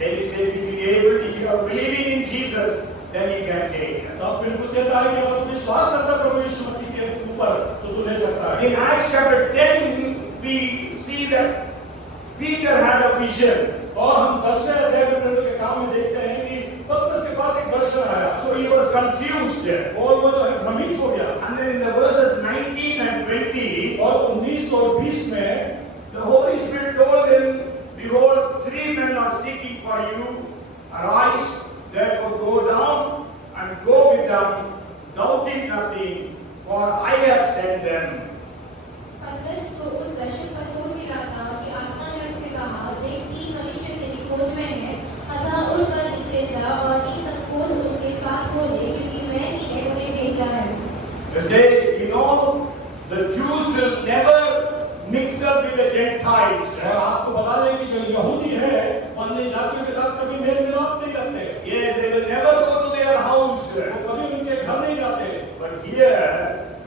Then he says, if you are believing in Jesus, then you can take it. तो फिलिप्पुस कहता है कि अगर तू विश्वास करता है प्रभु यीशु मसीह के ऊपर तो तू ले सकता है। In Acts chapter 10, we see that Peter had a vision. और हम 10वें अध्याय में प्रेरितों के काम में देखते हैं कि पतरस के पास एक दर्शन आया। So he was confused. और वो जो है भ्रमित हो गया। And then in the verses 19 and 20, और 19 और 20 में the Holy Spirit told him, "Behold, 3 men are seeking for you. Arise, therefore go down and go with them, doubting nothing, for I have sent them." पतरस तो उस दर्शन पर सोच ही रहा था कि आत्मा ने उससे कहा, देख 3 मनुष्य तेरी खोज में है, अतः उड़कर नीचे जा और निसंकोच उनके साथ हो ले, क्योंकि मैं ही ने उन्हें भेजा है। You say, the Jews will never mix up with the Gentiles. और आपको बता दें कि जो यहूदी है वो अन्य जातियों के साथ कभी मेल मिलाप नहीं करते। Yes, they will never go to their house. वो कभी उनके घर नहीं जाते। But here,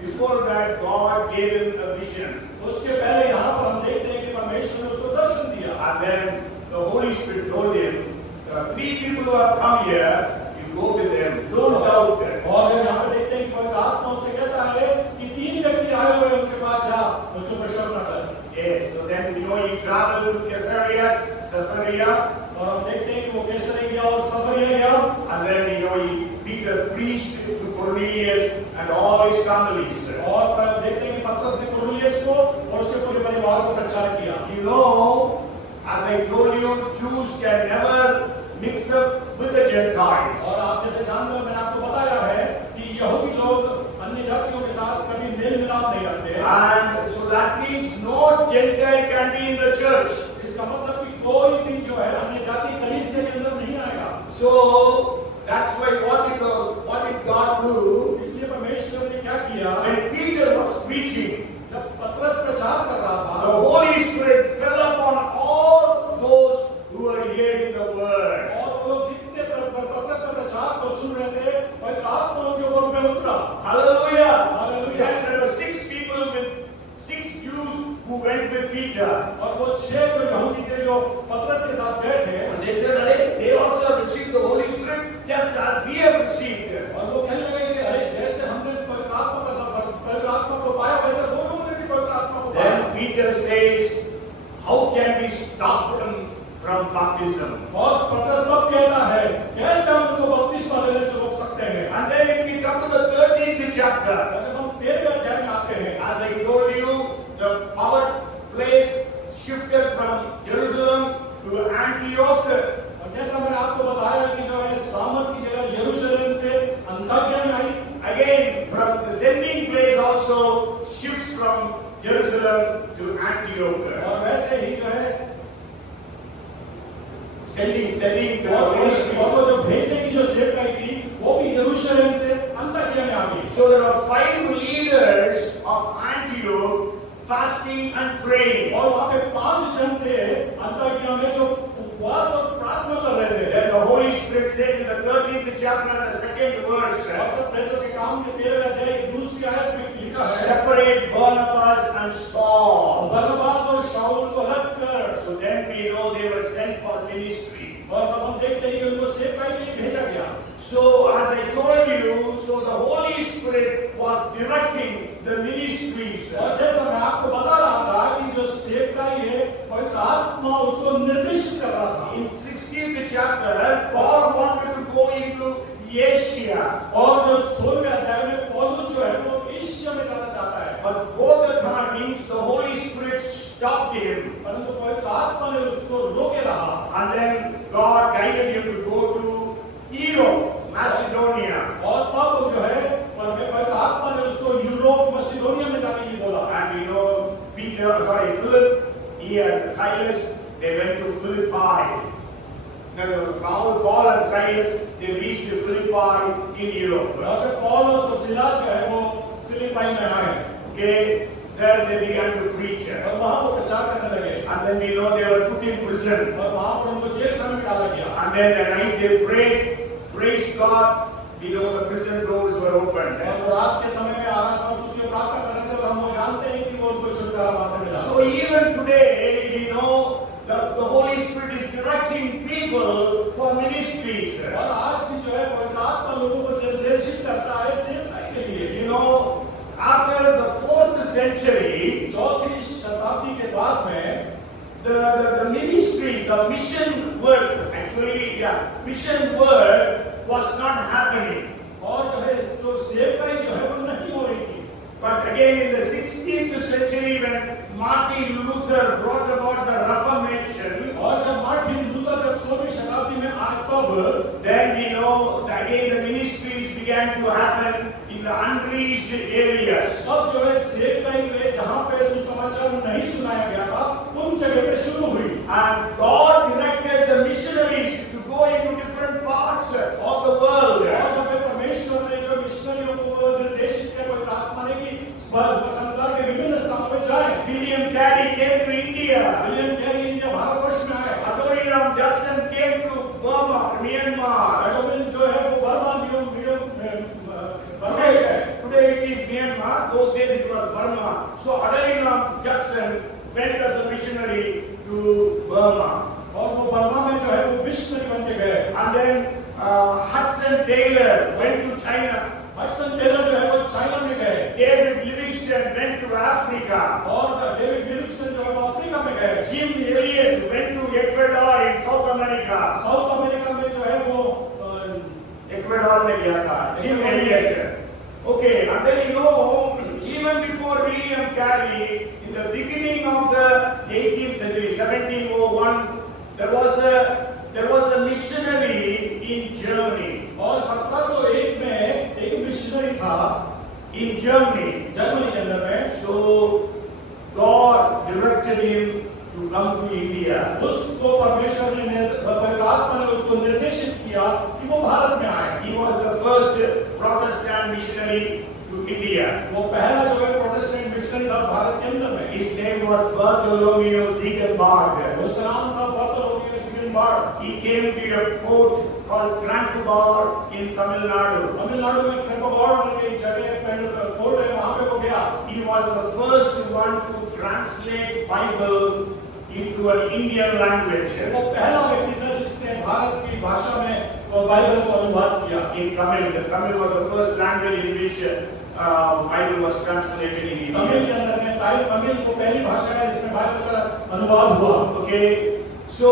before that, God gave him a vision. उसके पहले यहाँ पर हम देखते हैं कि परमेश्वर ने उसको दर्शन दिया। And then the Holy Spirit told him, "There are 3 people who have come here. You go with them. Don't doubt them." और यहाँ पे देखते हैं कि पवित्र आत्मा उससे कहता है कि 3 व्यक्ति आए हुए हैं उनके पास जा, मुझ पर शक न कर। Yes, so then we know he traveled to Caesarea. और हम देखते हैं कि वो कैसरिया गया और सफरिया गया। And then Peter preached to Cornelius and all his families. और देखते हैं कि पतरस ने कुरनेलियुस को और उसके पूरे परिवार को प्रचार किया। You know, as I told you, Jews can never mix up with the Gentiles. और आप जैसे जानते हो, मैंने आपको बताया है कि यहूदी लोग अन्य जातियों के साथ कभी मेल मिलाप नहीं करते। And so that means no Gentile can be in the church. इसका मतलब कि कोई भी जो है अन्य जाति कलीसिया के अंदर नहीं आएगा। So that's why what did God do? इसलिए परमेश्वर ने क्या किया? When Peter was preaching, जब पतरस प्रचार कर रहा था, the Holy Spirit fell upon all those who were hearing the word. और वो लोग जितने पतरस का प्रचार को सुन रहे थे, पवित्र आत्मा उनके ऊपर में उतरा। Hallelujah! Hallelujah. Then there were 6 Jews who went with Peter. और वो 6 जो यहूदी थे जो पतरस के साथ गए थे, And they said, "Hey, they also have received the Holy Spirit just as we have received." और वो कहने लगे कि अरे जैसे हमने पवित्र आत्मा को पाया वैसे वो लोगों ने भी पवित्र आत्मा को पाया। Then Peter says, "How can we stop them from baptism?" और पतरस तब कहता है, कैसे हम उनको बपतिस्मा देने से रोक सकते हैं? And then if we come to the 13th chapter, और जब हम 13वें अध्याय में आते हैं, as I told you, the power place shifted from Jerusalem to Antioch. और जैसा मैंने आपको बताया कि जो है सामर्थ की जगह यरूशलेम से अंताकिया में आई। Again, from the sending place also shifts from Jerusalem to Antioch. और वैसे ही जो है Sending और वो जो भेजने की जो सेवकाई थी वो भी यरूशलेम से अंताकिया में आ गई। So there are 5 leaders of Antioch fasting and praying. और वहाँ पे 5 जन थे अंताकिया में जो उपवास और प्रार्थना कर रहे थे। Then the Holy Spirit said in the 13th chapter and the 2nd verse, और तब प्रेरितों के काम के 13वें अध्याय की दूसरी आयत में लिखा है, separate Barnabas and Saul. बरनबास और शाऊल को अलग कर। So then we know they were sent for ministry. और तब हम देखते हैं कि उनको सेवकाई के लिए भेजा गया। So as I told you, so the Holy Spirit was directing the ministries. और जैसा मैं आपको बता रहा था कि जो सेवकाई है पवित्र आत्मा उसको निर्देशित कर रहा था। In 16th chapter, Paul wanted to go into Asia. और जो 16वें अध्याय में पौलुस जो है वो एशिया में जाना चाहता है। But both the times the Holy Spirit stopped him. परंतु पवित्र आत्मा ने उसको रोके रहा। And then God guided him to go to Europe, Macedonia. और तब जो है पवित्र आत्मा ने उसको यूरोप मसिडोनिया में जाने के लिए बोला। And you know, Philip, he and Silas, they went to Philippi. Now, Paul and Silas, they reached Philippi in Europe. और जब पौलुस और सिलास जो है वो फिलिप्पी में आए, Okay, there they began to preach. और वहाँ वो प्रचार करने लगे। And then we know they were put in prison. और वहाँ पर उनको जेल खाने में डाला गया। And then the night they prayed, praised God. We know the prison doors were opened. और वो रात के समय में आराधना और स्तुति और प्रार्थना कर रहे थे और हम वो जानते हैं कि वो उनको छुटकारा वहाँ से मिला। So even today, we know that the Holy Spirit is directing people for ministries. और आज भी जो है पवित्र आत्मा लोगों को निर्देशित करता है सेवकाई के लिए। You know, after the 4th century, चौथी शताब्दी के बाद में the ministries, the mission work, mission work was not happening. और जो है जो सेवकाई जो है वो नहीं हो रही थी। But again, in the 16th century, when Martin Luther brought about the Reformation, और जब मार्टिन लूथर जब 16वीं शताब्दी में आए तब then we know that again the ministries began to happen in the unreached areas. तब जो है सेवकाई में जहाँ पे सुसमाचार नहीं सुनाया गया था उन जगह पे शुरू हुई। And God directed the missionaries to go into different parts of the world. और जब परमेश्वर ने जो मिशनरियों को निर्देशित किया पवित्र आत्मा ने कि संसार के विभिन्न स्थानों पे जाएं। William Carey came to India. William Carey India Bharatvarsh में आए। Adoniram Judson came to Burma, Myanmar. एडोबिन जो है वो Burma Today it is Myanmar. Those days it was Burma. So Adoniram Judson went as a missionary to Burma. और वो बर्मा में जो है वो मिशनरी बन के गए। And then Hudson Taylor went to China. Hudson Taylor जो है वो चाइना में गए। David Livingstone went to Africa. और डेविड लिविंगस्टन जो है वो अफ्रीका में गए। Jim Elliot went to Ecuador in South America. South America में जो है वो Ecuador में गया था Jim Elliot. Okay, and then even before William Carey, in the beginning of the 18th century, 1701, there was a missionary in Germany. और 1701 में एक मिशनरी था In Germany. जर्मनी के अंदर में। So God directed him to come to India. उसको परमेश्वर ने पवित्र आत्मा ने उसको निर्देशित किया कि वो भारत में आए। He was the first Protestant missionary to India. वो पहला जो है प्रोटेस्टेंट मिशनरी था भारत के अंदर में। His name was Bartholomew Ziegenbalg. उसका नाम था बार्थोलोमेव ज़ीगेनबार्ग। He came to a port called Tranquebar in Tamil Nadu. Tamil Nadu में ट्रैंकोबार नाम की एक जगह पोर्ट है, वहाँ पे वो गया। He was the first one to translate Bible into an Indian language. वो पहला व्यक्ति था जिसने भारत की भाषा में बाइबल को अनुवाद किया। In Tamil, the Tamil was the first language in which Bible was translated in India. Tamil के अंदर में तमिल को पहली भाषा है जिसमें बाइबल का अनुवाद हुआ। Okay, so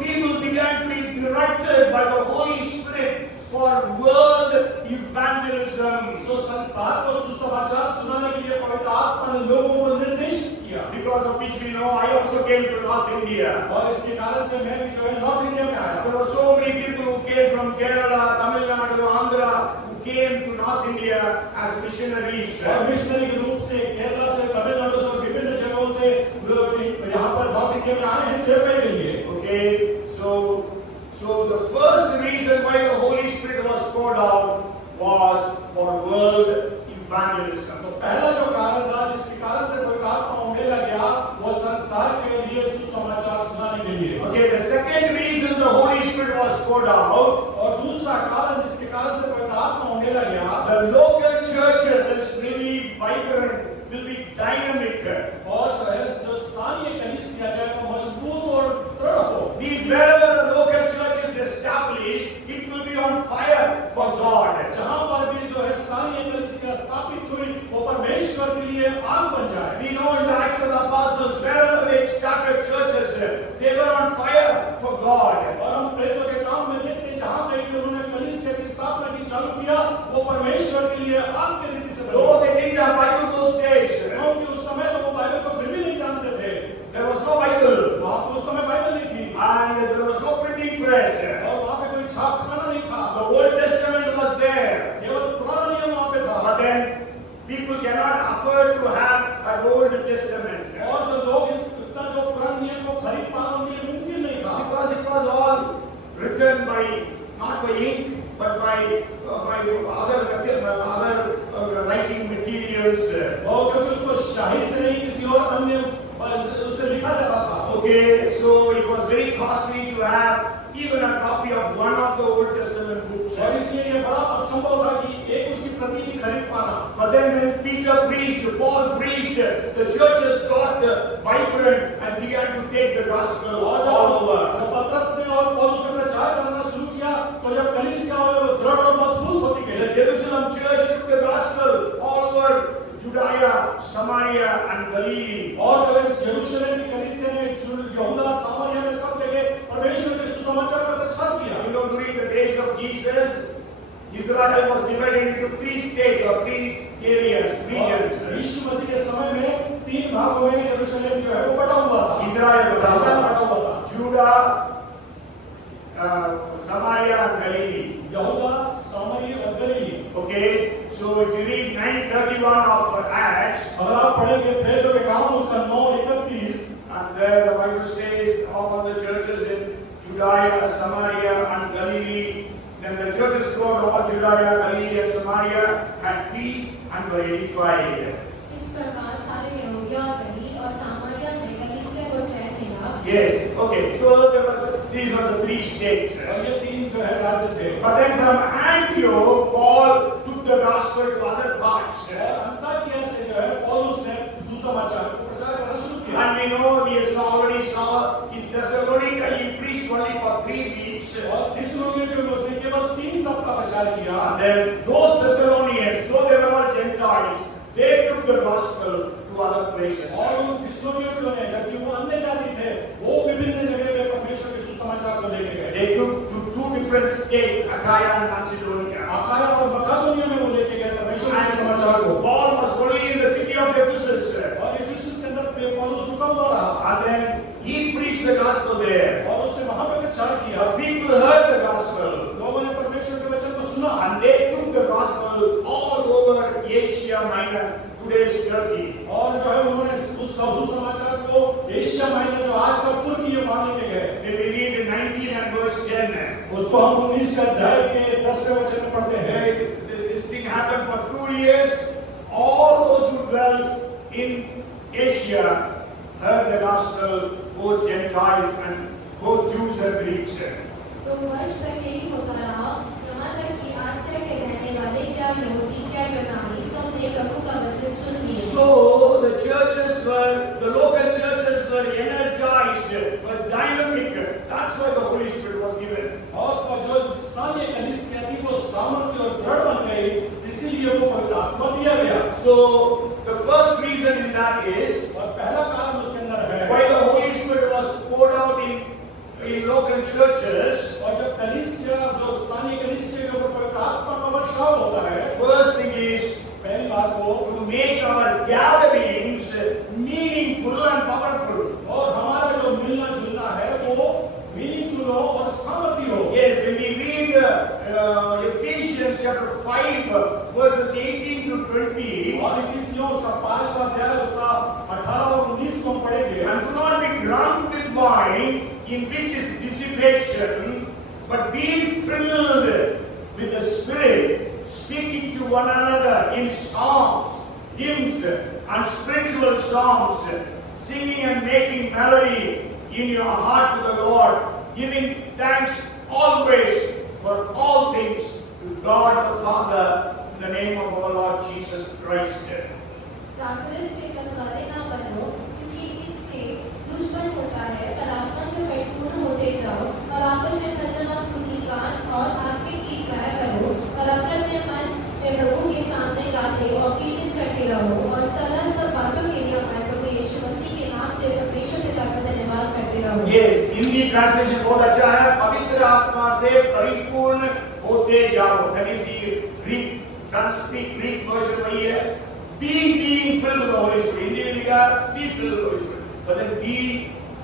people began to be directed by the Holy Spirit for world evangelism. तो संसार को सुसमाचार सुनाने के लिए पवित्र आत्मा ने लोगों को निर्देशित किया। Because of which we know, I also came to North India. और इसके कारण से मैं भी जो है नॉर्थ इंडिया में आया। There were so many people who came from Kerala, Tamil Nadu, Andhra, who came to North India as missionaries. और मिशनरी के रूप से केरला से, तमिलनाडु से और विभिन्न जगहों से यहाँ पर नॉर्थ इंडिया में आए हैं सेवा के लिए। Okay, so the first reason why the Holy Spirit was poured out was for world evangelism. तो पहला जो कारण था जिसके कारण से पवित्र आत्मा उमड़ेला गया वो संसार के लिए सुसमाचार सुनाने के लिए। Okay, the second reason the Holy Spirit was poured out, और दूसरा कारण जिसके कारण से पवित्र आत्मा उमड़ेला गया, the local churches will be vibrant, will be dynamic. और जो है जो स्थानीय कलीसिया जो है वो मजबूत और दृढ़ हो। These wherever the local church is established, it will be on fire for God. जहाँ पर भी जो है स्थानीय कलीसिया स्थापित हुई वो परमेश्वर के लिए आग बन जाए। We know in the Acts of the Apostles, wherever they started churches, they were on fire for God. और हम प्रेरितों के काम में देखते हैं जहाँ कहीं भी उन्होंने कलीसिया की स्थापना की चालू किया वो परमेश्वर के लिए आग की रीति से Though they didn't have Bible those days, क्योंकि उस समय तो वो बाइबल को फिर भी नहीं जानते थे। there was no Bible, वहाँ पे उस समय बाइबल नहीं थी and there was no printing press. और वहाँ पे कोई छापखाना नहीं था। The Old Testament was there, केवल पुराना नियम वहाँ पे था। but then people cannot afford to have an Old Testament और जो लोग इतना जो पुराने नियम को खरीद पाना उनके लिए मुमकिन नहीं था। because it was all written not by ink, but by other writing materials. और क्योंकि उसको शाही से नहीं किसी और अन्य उससे लिखा जाता था। Okay, so it was very costly to have even a copy of one of the Old Testament books. और इसलिए ये बड़ा असंभव था कि एक उसकी प्रति भी खरीद पाना। But then when Peter preached, Paul preached, the churches got vibrant and began to take the gospel all over. जब पतरस ने और पौलुस ने प्रचार करना शुरू किया तो जब कलीसिया वो दृढ़ और मजबूत होती गई। The Jerusalem church took the gospel all over Judea, Samaria and Galilee. और जो इस यरूशलेम की कलीसिया ने यहूदा, सामरिया में सब जगह परमेश्वर के सुसमाचार का प्रचार किया। You know, during the days of Jesus, Israel was divided into 3 states or 3 areas, regions. यीशु मसीह के समय में 3 भागों में यरूशलेम जो है वो बटा हुआ था। Israel बटा हुआ था। Judah, Samaria and Galilee. यहूदा, सामरिया और गलीली। Okay, so if you read 9:31 of Acts, अगर आप पढ़ेंगे प्रेरितों के काम उसका 9:31 and there the Bible says all the churches in Judea, Samaria and Galilee, then the churches throughout all Judea, Galilee and Samaria had peace and were edified. इस प्रकार सारे यहूदिया, गलील और सामरिया में कलीसिया को चैन मिला। Yes, okay, so these were the 3 states. और ये 3 जो है राज्य थे। But then from Antioch, Paul took the gospel to other parts. और अंताकिया से जो है पौलुस ने सुसमाचार को प्रचार करना शुरू किया। And we know we already saw in Thessalonica he preached only for 3 weeks. और थिस्सलुनीके में उसने केवल 3 सप्ताह प्रचार किया। And then those Thessalonians, though they were all Gentiles, they took the gospel to other places. और उन थिस्सलुनीकियों ने जबकि वो अन्य जाति थे वो विभिन्न जगह पे परमेश्वर के सुसमाचार को लेके गए। They took to 2 different states, Achaia and Macedonia. अखाया और मकेदोनिया में वो लेके गए Asia Minor, today's Turkey. और जो है उन्होंने उस सुसमाचार को एशिया माइनर जो आज का तुर्की मानने के गए। When we read 19 and verse 10, उसको हम 19 अध्याय के 10वें वचन में पढ़ते हैं। this thing happened for 2 years. All those who dwelt in Asia heard the gospel, both Gentiles and both Jews and Greeks. तो वर्ष तक यही होता रहा, यहाँ तक कि आसिया के रहने वाले क्या यहूदी क्या यूनानी सब ने प्रभु का वचन सुन लिया। So the local churches were energized, were dynamic. That's why the Holy Spirit was given. और जो स्थानीय कलीसिया थी वो सामर्थ्य और दृढ़ बन गई, इसीलिए वो पवित्र आत्मा दिया गया। So the first reason in that is और पहला कारण उसके अंदर है why the Holy Spirit was poured out in local churches. और जब कलीसिया जो स्थानीय कलीसिया के ऊपर पवित्र आत्मा का वर्षाव होता है, First thing is पहली बात वो to make our gatherings meaningful and powerful. और हमारा जो मिलना जुलना है वो मीनिंगफुल हो और सामर्थ्य हो। Yes, when we read Ephesians chapter 5 verses 18 to 20, और इफिसियों उसका 5वां अध्याय उसका 18 और 19 को हम पढ़ेंगे। and do not be drunk with wine, in which is dissipation, but be filled with the Spirit, speaking to one another in psalms, hymns, and spiritual songs, singing and making melody in your heart to the Lord, giving thanks always for all things to God the Father, in the name of our Lord Jesus Christ. राक्षस से कटवारे ना बनो, क्योंकि इससे दुश्मन होता है, पर आत्मा से परिपूर्ण होते जाओ और आपस में भजन और स्तुति गान और आत्मिक गीत गाया करो और अपने मन में प्रभु के सामने गाते और कीर्तन करते रहो और सदा सब बातों के लिए हमारे प्रभु यीशु मसीह के नाम से परमेश्वर पिता का धन्यवाद करते रहो। Yes, हिंदी ट्रांसलेशन बहुत अच्छा है, पवित्र आत्मा से परिपूर्ण होते जाओ। That is the Greek version वही है। Being filled with the Holy Spirit. Hindi में लिखा be filled with the Holy Spirit. But then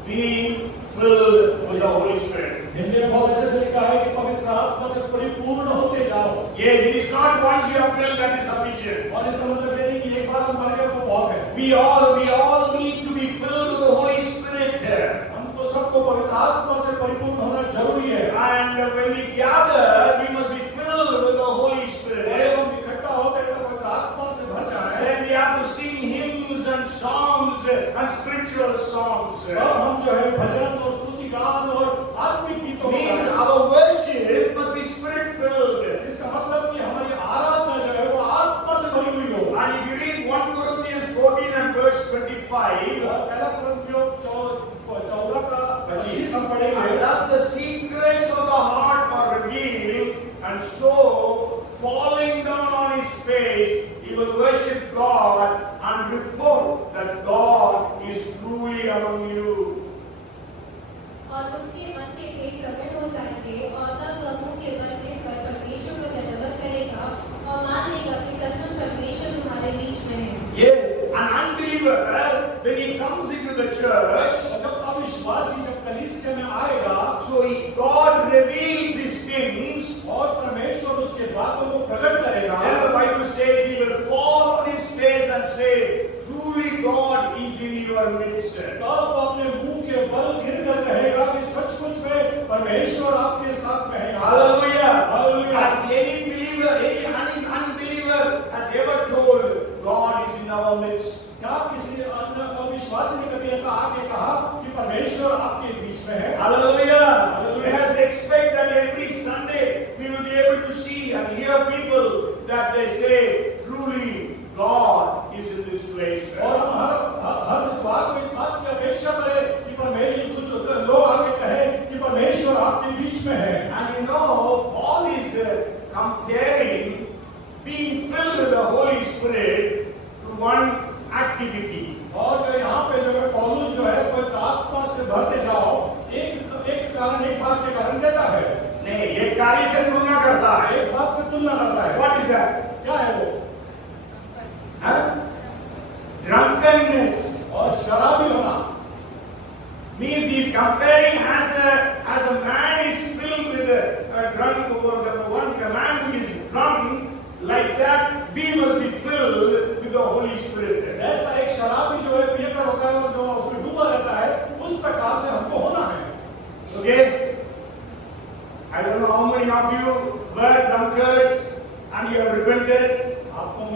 being filled with the Holy Spirit. Hindi में बहुत अच्छे से लिखा है कि पवित्र आत्मा से परिपूर्ण होते जाओ। Yes, it is not once you are filled that is sufficient. और इसका मतलब ये नहीं कि एक बार हम भर गए तो बहुत है। We all need to be filled with the Holy Spirit. हमको सबको पवित्र आत्मा से परिपूर्ण होना जरूरी है। And when we gather, we must be filled with the Holy और Spirit. जब हम इकट्ठा होते हैं तो पवित्र आत्मा से भर जाए। Then we have to sing hymns and songs and spiritual songs. तब हम जो है भजन और स्तुति गान और आत्मिक गीतों को Means गाएं। our worship must be spirit filled. इसका मतलब कि हमारी आराधना जो है वो आत्मा से भरी हुई हो। And if you read 1 Corinthians 14 and verse 25, और पहला कुरिन्थियों 14 का 25 हम पढ़ेंगे। and thus the secrets of the heart are revealed, and so falling down on his face, he will worship God and report that God is truly among you. और उसके मन के भेद प्रकट हो जाएंगे और तब वह मुंह के बल लेकर परमेश्वर को धन्यवाद करेगा और मान लेगा कि सचमुच परमेश्वर तुम्हारे बीच में है। Yes, an unbeliever, when he comes into the church, और जब अविश्वासी जब कलीसिया में आएगा so God reveals his things, और परमेश्वर उसके बातों को प्रकट करेगा, then the Bible says he will fall on his face and say, truly God is in your midst. तब वो अपने मुंह के बल गिर कर कहेगा कि सचमुच में परमेश्वर आपके साथ में है। Hallelujah. Hallelujah. Has any believer, any unbeliever has ever told God is in our midst? क्या किसी अन्य अविश्वासी ने कभी ऐसा आके कहा कि परमेश्वर आपके बीच में है? Hallelujah. Hallelujah. We have to expect that every Sunday we will be able to see and hear people that they say, truly God is in this place. और हम हर इतवार को इस बात की अपेक्षा करें कि परमेश्वर कुछ लोग आके कहें कि परमेश्वर आपके बीच में है। And you know, Paul is comparing being filled with the Holy Spirit to one activity. और जो यहाँ पे जो है पौलुस जो है पवित्र आत्मा से भरते जाओ एक कारण एक बात के कारण देता है। नहीं, ये कार्य से तुलना करता है। एक बात से तुलना करता है। What is that? क्या है वो? Drunkenness. और शराबी होना। Means he is comparing as a man is filled with a drunk, or the man who is drunk, like that we must be filled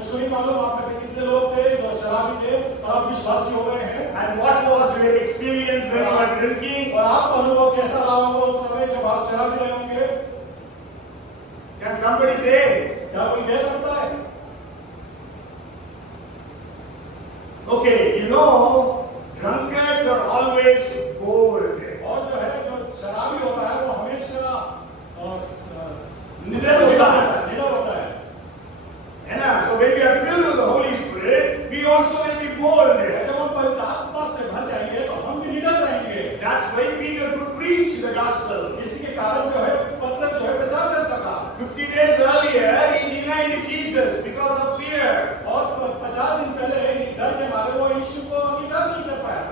मुझको नहीं मालूम आप में से कितने लोग थे जो शराबी थे और आप विश्वासी हो गए हैं। And what was your experience when you were drinking? और आपका अनुभव कैसा रहा होगा उस समय जब आप शराबी रहे होंगे? Can somebody say? क्या कोई कह सकता है? Okay, you know, drunkards are always bold. और जो है जो शराबी होता है वो हमेशा निडर होता है। निडर होता है। है ना? So when we are filled with the Holy Spirit, we also will be bold. जब हम पवित्र आत्मा से भर जाएंगे तो हम भी निडर रहेंगे। That's why Peter could preach the gospel. इसी के कारण जो है पत्रस जो है प्रचार कर सका। 50 days earlier, he denied Jesus because of fear. और 50 दिन पहले डर के मारे वो यीशु को अंगीकार नहीं कर पाया।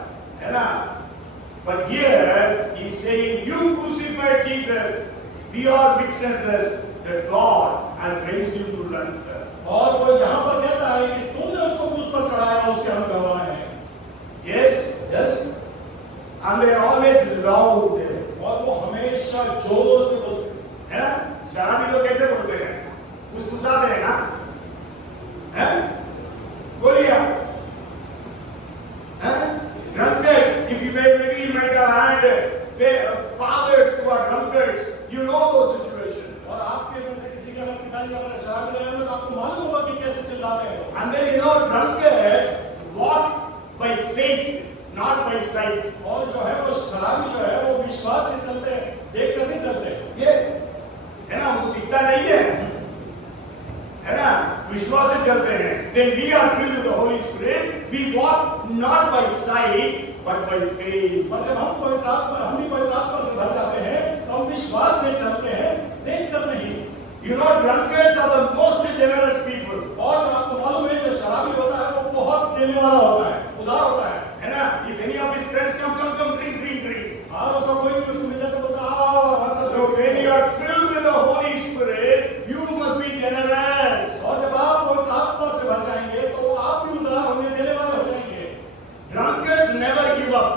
है ना? But here he's saying, "You crucified Jesus. We are witnesses that God has raised him to life." और वो यहाँ पर कहता है कि तुमने उसको क्रूस पर चढ़ाया, उसके हम गवाह हैं। Yes, Yes, and they are always loud. और वो हमेशा जोर से बोलते है ना? शराबी लोग कैसे बोलते हैं? फुसफुसाते हैं ना? हैं? बोलिए आप। हैं? Drunkards, if you maybe you might have had fathers who are drunkards, you know those situations. और आपके में से किसी का अगर पिताजी अगर शराबी रहे हैं तो आपको मालूम होगा कि कैसे चिल्लाते हैं। And then you know, drunkards walk by faith, not by sight. और जो है वो शराबी जो है वो विश्वास से चलते हैं, देख कर नहीं चलते। Yes, है ना? उनको दिखता नहीं है ना? विश्वास से चलते हैं। Then we are filled with the Holy Spirit. We walk not by sight, but by faith. और जब हम पवित्र आत्मा से भर जाते हैं तो हम विश्वास से चलते हैं, देख कर नहीं। You know, drunkards are the most generous people. और जो आपको मालूम है जो शराबी होता है वो बहुत देने वाला होता है, उदार होता है ना? If any of his friends come, drink. और उसका कोई भी उसको मिल जाता है बोलता है आओ हमारे So when you are filled with the Holy Spirit, you must be generous. और जब आप पवित्र आत्मा से भर जाएंगे तो आप भी उदार होंगे, देने वाले हो जाएंगे। Drunkards never give up.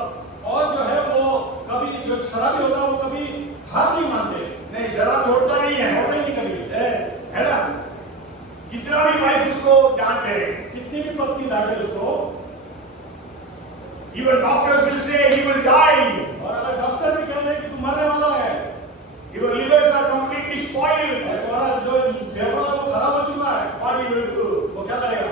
और जो है वो कभी जो शराबी होता है वो कभी हार नहीं मानते, नहीं, शराब छोड़ता नहीं है। छोड़ते नहीं कभी। है ना? कितना भी वाइफ उसको डांटे, कितनी भी पत्नी डांटे उसको, even doctors will say he will die. और अगर डॉक्टर भी कह दे कि तू मरने वाला है, Your livers are completely spoiled. और तुम्हारा जो फेफड़ा है वो खराब हो चुका है, What he will do? वो क्या करेगा?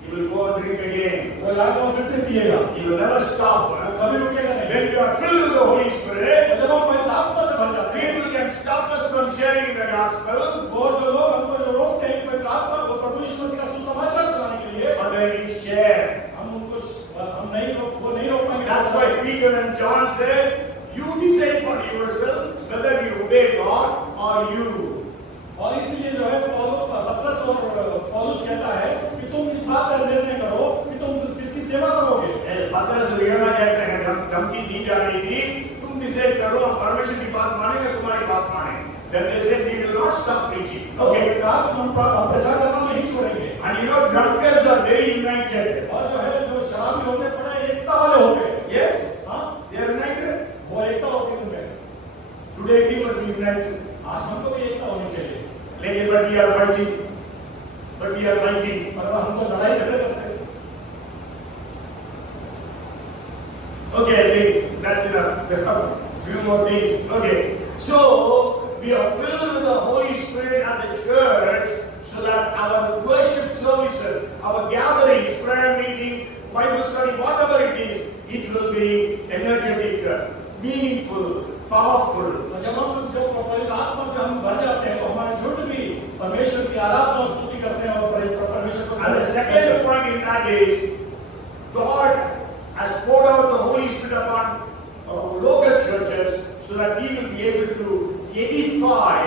He will go and drink again. वो जाकर फिर से पिएगा, He will never stop. वो कभी रुकेगा नहीं। When you are filled with the Holy Spirit, और जब हम पवित्र आत्मा से भर जाते हैं, people can stop us from sharing the gospel, और जो लोग हमको जो रोकते हैं पवित्र आत्मा को प्रभु यीशु मसीह का सुसमाचार सुनाने के लिए, but then we share. हम नहीं रोक पाएंगे। That's why Peter and John said, "You decide for yourself whether you obey God or you." और इसीलिए जो है पतरस और पौलुस कहता है कि तुम इस बात का निर्णय करो कि तुम किसकी सेवा करोगे। पतरस रियोना कहते हैं, धमकी दी जा रही थी, तुम डिसाइड करो, हम परमेश्वर की बात मानेंगे, तुम्हारी बात मानेंगे। Then they said, "We will not stop preaching." Okay, कहा हम प्रचार करना नहीं छोड़ेंगे। And you know, drunkards are very united. और जो है जो शराबी होते हैं बड़े एकता वाले होते हैं। Yes, हाँ, they are united. वो एकता होती है उनमें। Today we must be united. आज हमको भी एकता होनी चाहिए। लेकिन but we are fighting. मतलब हम तो लड़ाई झगड़े करते हैं। Okay, I think that's enough. There are a few more things. Okay, so we are filled with the Holy Spirit as a church, so that our worship services, our gatherings, prayer meeting, Bible study, whatever it is, it will be energetic, meaningful, powerful. जब पवित्र आत्मा से हम भर जाते हैं तो हमारे झुंड भी परमेश्वर की आराधना और स्तुति करते हैं और परमेश्वर को। And the second point in that is, God has poured out the Holy Spirit upon local churches so that we will be able to edify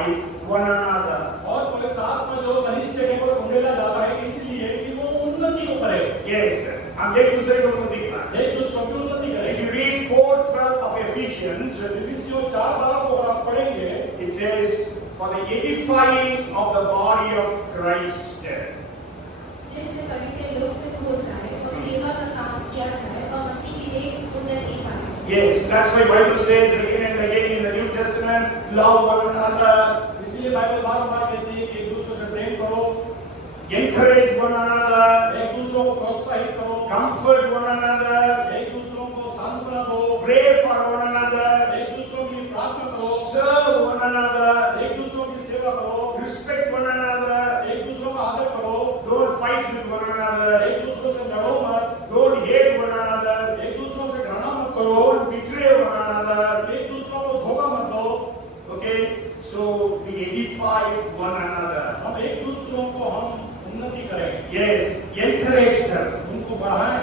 one another. और पवित्र आत्मा जो कलीसिया के ऊपर उंडेला जाता है इसलिए कि वो उन्नति को करे। Yes, हम एक दूसरे को उन्नति कराएं। एक दूसरे की उन्नति करे। If you read 4:12 of Ephesians, इफिसियों 4:12 को अगर आप पढ़ेंगे, it says, "For the edifying of the body of Christ." जिससे पवित्र लोग सिद्ध हो जाए और सेवा का काम किया जाए और मसीह की देह उन्नति पाए। Yes, that's why Bible says again and again in the New Testament, love one another. इसलिए बाइबल बार-बार कहती है कि एक दूसरे से प्रेम करो। encourage one another, एक दूसरों को प्रोत्साहित करो, comfort one another, एक दूसरों को सांत्वना दो, pray for one another, एक दूसरों के लिए प्रार्थना करो, serve one another, एक दूसरों की सेवा करो, respect one another, एक दूसरों का आदर करो, don't fight with one another, एक दूसरों से लड़ो मत, don't hate one another, एक दूसरों से घृणा मत करो, don't betray one another. एक दूसरों को धोखा मत दो। Okay, so we edify one another. हम एक दूसरों को हम उन्नति करें, Yes, encourage them. उनको बढ़ाएं।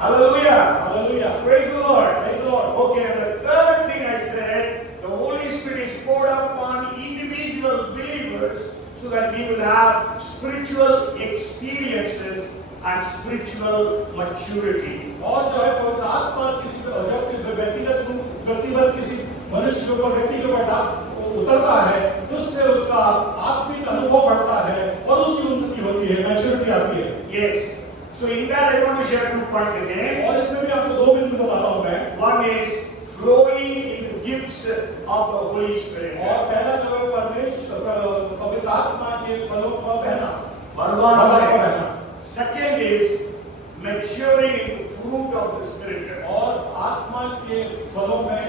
Hallelujah. Hallelujah, Praise the Lord. Praise the Lord. Okay, and the third thing I said, the Holy Spirit is poured upon individual believers so that we will have spiritual experiences and spiritual maturity. और जो है पवित्र आत्मा किसी जब व्यक्तिगत किसी मनुष्य के ऊपर व्यक्ति के ऊपर उतरता है, उससे उसका आत्मिक अनुभव बढ़ता है और उसकी उन्नति होती है, मैच्योरिटी आती है। Yes. So in that I want to share 2 points again. और इसमें भी आपको 2 बिंदु बताता हूँ मैं। One is flowing in the gifts of the Holy Spirit. और पहला जो है पवित्र आत्मा के फलों का बहना, वरदान का है। बहना। Second is maturing in the fruit of the Spirit. और आत्मा के फलों में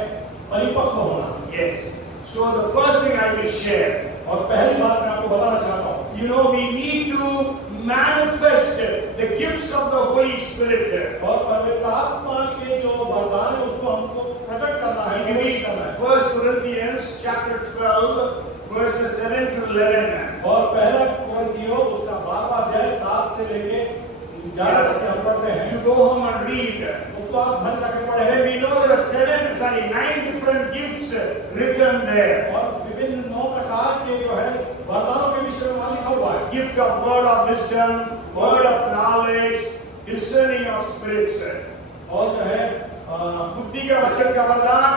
परिपक्व होना। Yes. So the first thing I will share, और पहली बात मैं आपको बताना चाहता हूँ, you know, we need to manifest the gifts of the Holy Spirit. और पवित्र आत्मा के जो वरदान है उसको हमको प्रकट करना है, If you read 1 Corinthians chapter 12 verses 7 to 11. और पहला कुरिन्थियों उसका 12वां अध्याय 7 से लेके 11 तक हम पढ़ते हैं। You go home and read. उसको आप घर जाके And पढ़ें। we know there are 9 different gifts written there. और विभिन्न 9 प्रकार के जो है वरदानों के विषय में वहाँ लिखा हुआ है। Gift of word of wisdom, word of knowledge, discerning of spirits. और जो है बुद्धि का वचन का वरदान,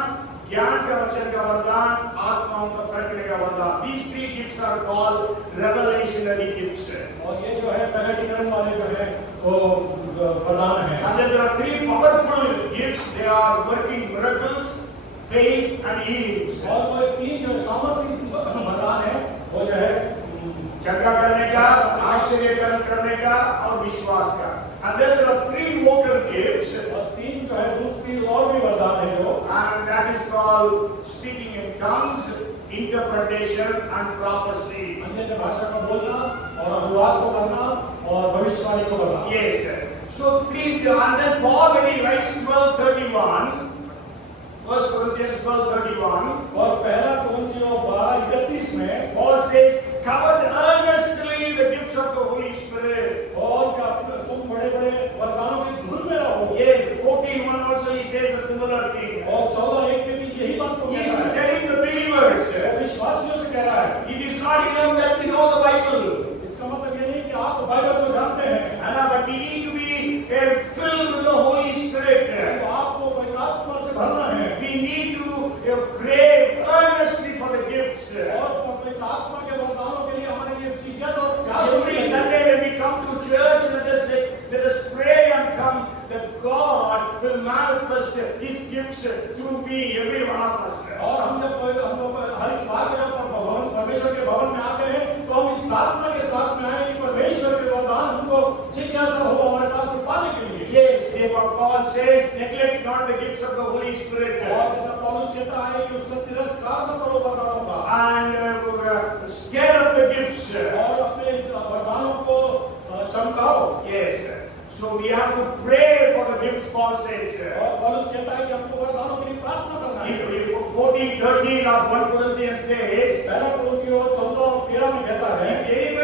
ज्ञान का वचन का वरदान, आत्माओं का परखने का वरदान. These 3 gifts are called revelationary gifts. और ये जो है प्रकटीकरण वाले जो है वो वरदान है। And then there are 3 powerful gifts. They are working miracles, faith and healings. और वो 3 जो सामर्थ्य वरदान है वो जो है चंगा करने का, आश्चर्यकरण करने का और विश्वास का. And then there are 3 vocal gifts. और 3 जो है दूसरी और भी वरदान है जो, And that is called speaking in tongues, interpretation and prophecy. अन्य भाषा का बोलना और अनुवाद को करना और भविष्यवाणी को करना। Yes. So 3, and then Paul when he writes 12:31, 1 Corinthians 12:31, और पहला कुरिन्थियों 12:31 में Paul says, covet earnestly the gifts of the Holy Spirit. और क्या तुम बड़े-बड़े वरदानों की धुन में रहो। Yes, 14:1 also he says a similar thing. और 14:1 में भी यही बात को He कहता is है। telling the believers, वो विश्वासियों से कह रहा है। it is not enough that we know the Bible. इसका मतलब ये नहीं कि आप बाइबल को जानते हैं, But we need to be filled with the Holy Spirit. तो आपको पवित्र आत्मा से भरना है। We need to crave earnestly for the gifts. और पवित्र आत्मा के वरदानों के लिए हमारे लिए जिज्ञासा और प्यास होनी Every चाहिए। Sunday when we come to church, let us pray and come that God will manifest His gifts through me, every one of us. और हम जब हम लोग हर इतवार को जब परमेश्वर के भवन में आते हैं तो हम इस प्रार्थना के साथ में आए कि परमेश्वर के वरदान हमको जिज्ञासा हो हमारे पास में पाने के लिए। Yes, Paul says, neglect not the gifts of the Holy Spirit. और जैसा पौलुस कहता है कि उसका तिरस्कार न करो वरदानों का, And stir up the gifts. और अपने वरदानों को चमकाओ। Yes. So we have to pray for the gifts, Paul says. और पौलुस कहता है कि हमको वरदानों के लिए प्रार्थना करना है। 14:13 of 1 Corinthians says, पहला कुरिन्थियों 14:13 में कहता है, if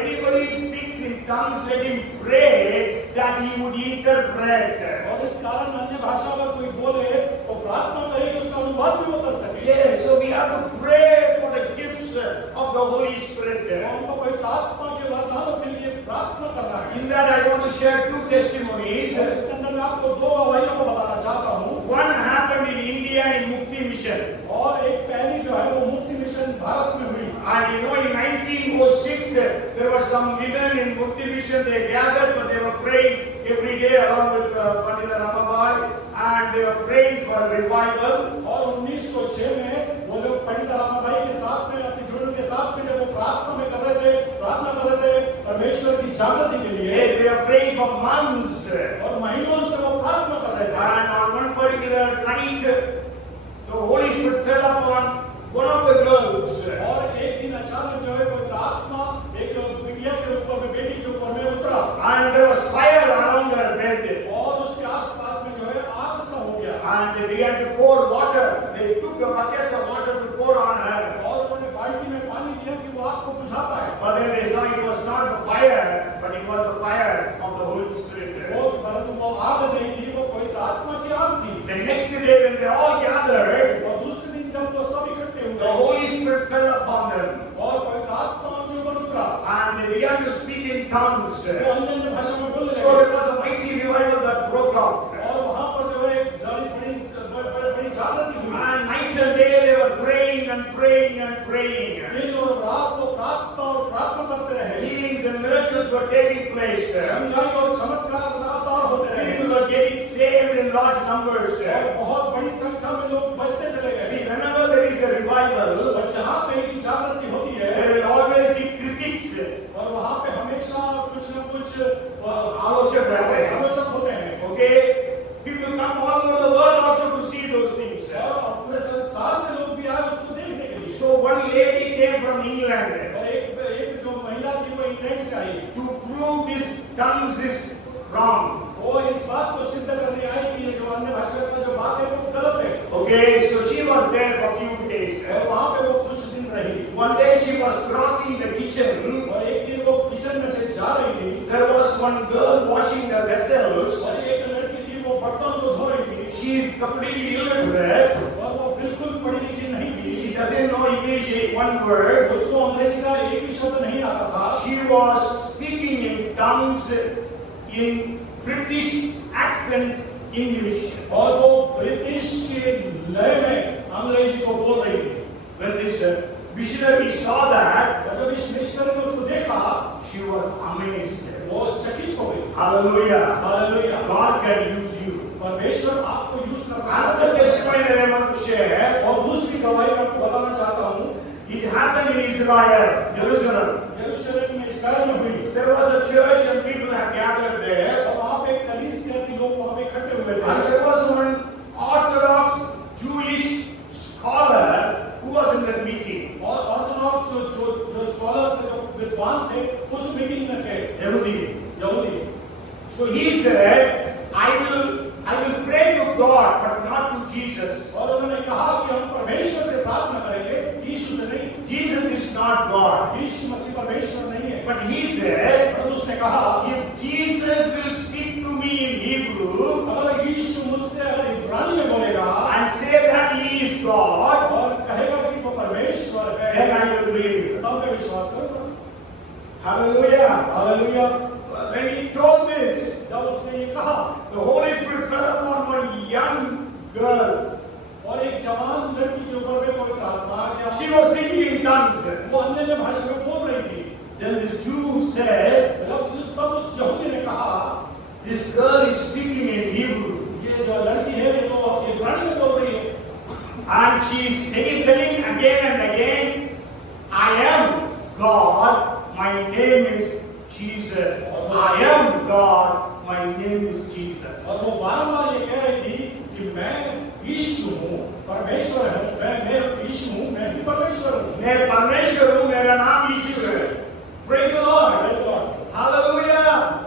anybody speaks in tongues, let him pray that he would interpret. और इस कारण अन्य भाषा में कोई बोले तो प्रार्थना करे कि उसका अनुवाद भी वो कर सके। Yes, so we have to pray for the gifts of the Holy Spirit. हमको पवित्र आत्मा के वरदानों के लिए प्रार्थना करना है। In that I want to share 2 testimonies. और इसके अंदर मैं आपको 2 गवाहियों को बताना चाहता हूँ। One happened in India in Mukti Mission. और एक पहली जो है वो मुक्ति मिशन भारत में हुई। And you know, in 1906, there were some women in Mukti Mission. They gathered, but they were praying every day along with Pandita Ramabai, and they were praying for revival. और 1906 में वो लोग पंडित रामाबाई के साथ में अपनी जुड़ने के साथ में जब वो प्रार्थना कर रहे थे परमेश्वर की जागृति के लिए Yes, they are praying for months. और महीनों से वो प्रार्थना कर रहे थे। And on one particular night, the Holy Spirit fell upon one of the girls. और एक दिन अचानक जो है पवित्र आत्मा एक बिटिया के ऊपर में, बेटी के ऊपर में उतरा And there was fire around her bed. और उसके आसपास में जो है आग सा हो गया And they began to pour water. They took the buckets of water to pour on her. और उन्होंने बाल्टी में पानी लिया कि वो आग को बुझा पाए। But then they saw it was not the fire, but it was the fire of the Holy Spirit. वो परंतु वो आग नहीं थी, वो पवित्र आत्मा की आग थी। The next day when they all gathered, और दूसरे दिन जब वो सब इकट्ठे the हुए Holy Spirit fell upon them. और पवित्र आत्मा उनके ऊपर उतरा And they began to speak in tongues. वो अन्य भाषा में बोलने So लगे there was a mighty revival that broke out. और वहाँ पर जो है एक बड़ी जागृति हुई। And night and day they were praying and praying and praying. दिन और रात वो प्रार्थना और प्रार्थना करते रहे। Healings and miracles were taking place. चंगाई और चमत्कार लगातार होते रहे People were getting saved in large numbers. और बहुत बड़ी संख्या में लोग बचते चले गए। See, whenever there is a revival, और जहाँ कहीं की जागृति होती है there will always be critics. और वहाँ पे हमेशा कुछ न कुछ आलोचक रहते हैं। आलोचक होते हैं Okay? People come all over the world also to see those things. और पूरे संसार से लोग भी आए उसको देखने के लिए। So one lady came from England और एक जो महिला थी वो इंग्लैंड से आई to prove this tongues is wrong. वो इस बात को सिद्ध करने आई कि ये जो अन्य भाषा का जो बात है वो गलत है Okay, so she was there for a few days. और वहाँ पे वो कुछ दिन रही One day she was crossing the kitchen. और एक दिन वो किचन में से जा रही थी There was one girl washing the vessels. और एक लड़की थी वो बर्तन को धो रही थी She is completely illiterate. और वो बिल्कुल पढ़ी लिखी नहीं थी She doesn't know English one word. उसको अंग्रेजी का एक भी शब्द नहीं आता था She was speaking in tongues in British accent English. और वो ब्रिटिश के लय में अंग्रेजी को बोल रही थी When this missionary saw that, और जब इस मिशनरी ने उसको देखा she was amazed. वो चकित हो गई Hallelujah. Hallelujah God can use you. परमेश्वर आपको यूज करता Another है testimony that I want to share. और दूसरी गवाही मैं आपको बताना चाहता हूँ It happened in Israel, Jerusalem. यरूशलेम में इस्राएल में हुई There was a church and people had gathered there. और वहाँ पे एक कलीसिया के लोग वहाँ पे इकट्ठे हुए थे And there was one Orthodox Jewish scholar who was in that meeting. और ऑर्थोडॉक्स जो स्कॉलर्स थे जो विद्वान थे उस मीटिंग में थे Yehudi. यहूदी So he said, I will pray to God, but not to Jesus. और उन्होंने कहा कि हम परमेश्वर से प्रार्थना करेंगे यीशु से नहीं Jesus is not God. यीशु मसीह परमेश्वर नहीं है But he said, और उसने कहा if Jesus will speak to me in Hebrew अगर यीशु मुझसे अगर इब्रानी में बोलेगा and say that he is God, और कहेगा कि वो परमेश्वर है then I will believe. तब मैं विश्वास करूंगा Hallelujah. Hallelujah When he told this, जब उसने ये कहा the Holy Spirit fell upon one young girl. और एक जवान लड़की के ऊपर में पवित्र आत्मा आ गया She was speaking in tongues. वो अन्य भाषा में बोल रही थी Then this Jew said, तब उस यहूदी ने कहा this girl is speaking in Hebrew. ये जो लड़की है ये तो इब्रानी में बोल रही है And she is telling again and again, I am God, my name is Jesus. I am God, my name is Jesus. और वो बार-बार ये कह रही थी कि मैं यीशु हूँ परमेश्वर हूँ मैं यीशु हूँ मैं ही परमेश्वर हूँ मैं परमेश्वर हूँ, मेरा नाम यीशु है. Praise the Lord. Praise God. Hallelujah.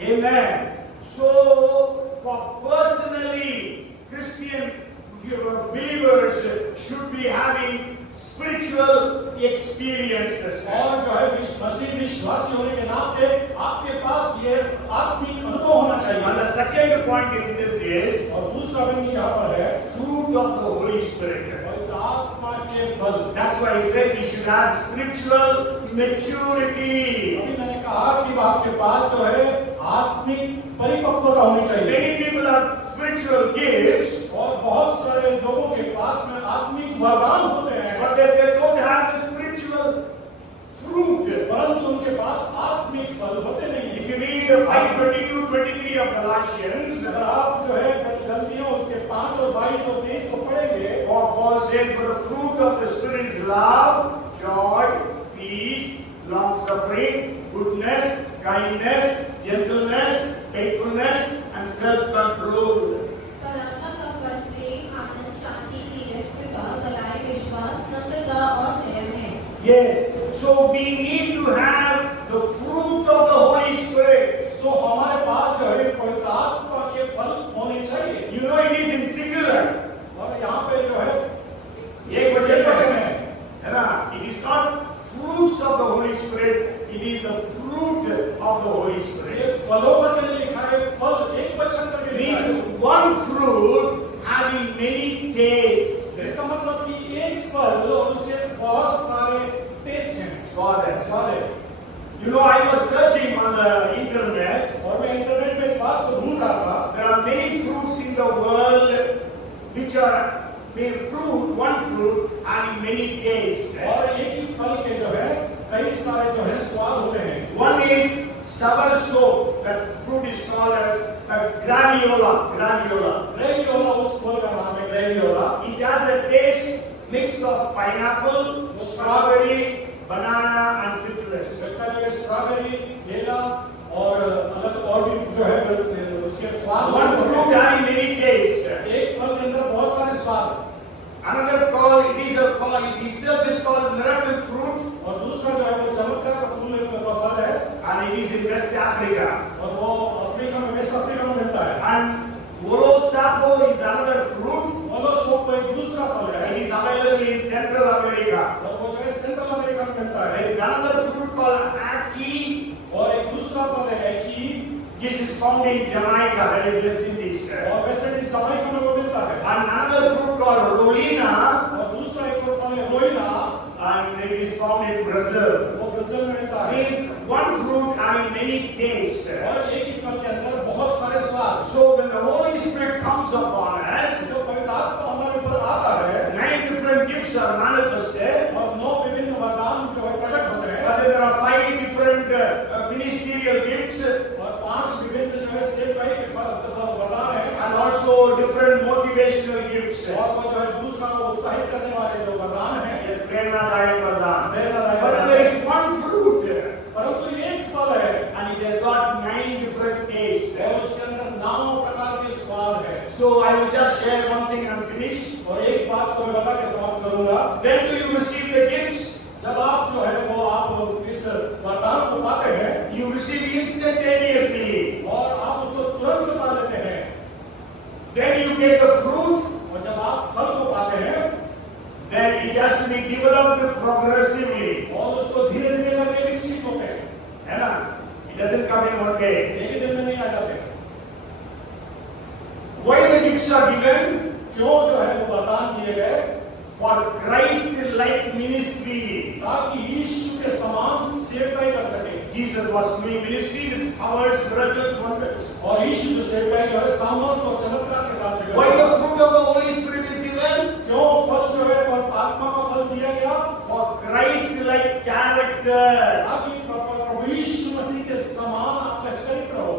Amen. So, for personally, Christian, if you are believers, should be having spiritual experiences. और जो है मसीह विश्वासी होने के नाते आपके पास ये आत्मिक अनुभव होना चाहिए And the second point in this is और दूसरा बिंदु यहाँ पर है fruit of the Holy Spirit. पवित्र आत्मा के फल That's why he said we should have spiritual maturity. अभी मैंने कहा कि आपके पास जो है आत्मिक परिपक्वता होनी चाहिए Many people have spiritual gifts, और बहुत सारे लोगों के पास में आत्मिक वरदान होते हैं but they don't have the spiritual fruit. परंतु उनके पास आत्मिक फल होते नहीं If you read 5:22-23 of Galatians, अगर आप जो है गलतियों उसके 5 और 22 और 23 को पढ़ेंगे Paul says, but the fruit of the Spirit is love, joy, peace, long-suffering, goodness, kindness, gentleness, faithfulness, and self-control. पर आत्मा का फल प्रेम, आनंद, शांति, धीरज, कृपा, भलाई, विश्वास, नम्रता और संयम है। Yes. So we need to have the fruit of the Holy Spirit. सो हमारे पास जो है पवित्र आत्मा के फल होने चाहिए। You know it is in singular. और यहाँ पे जो है एक वचन है, है ना? It is not fruits of the Holy Spirit. It is the fruit of the Holy ये Spirit. फलों का लिए लिखा है, फल एक वचन करके लिखा है। Means one fruit having many tastes. इसका मतलब कि एक फल और उसके बहुत सारे टेस्ट हैं, स्वाद है। स्वाद है। You know, I was searching on the internet. और मैं इंटरनेट पे इस बात को ढूंढ रहा था। There are many fruits in the world which are one fruit having many tastes. और एक ही फल के जो है कई सारे जो है स्वाद होते हैं। One is soursop. That fruit is called as graviola. Graviola. ग्रेवियोला उस फल का नाम है, ग्रेवियोला। It has a taste mix of pineapple, strawberry, banana, and citrus. इसका जो है स्ट्रॉबेरी, केला और अलग और भी जो है उसके स्वाद One होते fruit हैं। having many tastes. एक फल के अंदर बहुत सारे स्वाद। Another call, it itself is called miracle fruit, और दूसरा जो है वो चमत्कार का फूल का फल है and it is in West Africa. और वो अफ्रीका में, वेस्ट अफ्रीका में मिलता है। And Wolosapo is another fruit. मोलोसोप एक दूसरा फल है It is available in Central America. और वो जो है सेंट्रल अमेरिका में मिलता There है। is another fruit called ackee. और एक दूसरा फल है कि This is found in Jamaica, that is West Indies. और वेस्ट इंडीज जमाइका में वो मिलता है। And another fruit called rolina, और दूसरा एक और फल है रोइना, and it is found in Brazil. वो ब्राजील में मिलता है। Means one fruit having many tastes. और एक ही फल के अंदर बहुत सारे स्वाद। So when the Holy Spirit comes upon us, जो पवित्र आत्मा हमारे ऊपर आता है 9 different gifts are manifested, और 9 विभिन्न वरदान जो है प्रकट होते हैं but there are 5 different ministerial gifts, और 5 विभिन्न जो है सेवकाई के वरदान है and also different motivational gifts. और वो जो है दूसरा उत्साहित करने वाले जो वरदान है। Yes, प्रेरणादायक वरदान. प्रेरणादायक But वरदान। there is one fruit, परंतु एक फल है and it has got 9 different tastes. और उसके अंदर 9 प्रकार के स्वाद है। So I will just share one thing and finish. और एक बात को मैं बता के समाप्त करूंगा। When do you receive the gifts? जब आप जो है वो आप इस वरदान को पाते हैं You receive instantaneously. और आप उसको तुरंत पा लेते हैं। Then you get the fruit. और जब आप फल को पाते हैं Then it has to be developed progressively. और उसको धीरे धीरे करके विकसित होते हैं, है ना? It doesn't come in one day. एक ही दिन में नहीं आ जाते। Why the gifts are given? क्यों जो है वो वरदान दिए गए? For Christ-like ministry. ताकि यीशु के समान सेवकाई कर सके। Jesus was doing ministry with powers, miracles, wonders. और यीशु जो सेवकाई जो है सामर्थ और चमत्कार के साथ में Why करता the है। fruit of the Holy Spirit is given? क्यों फल जो है आत्मा का फल दिया गया? For Christ-like character. ताकि प्रभु यीशु मसीह के समान आपका चरित्र हो।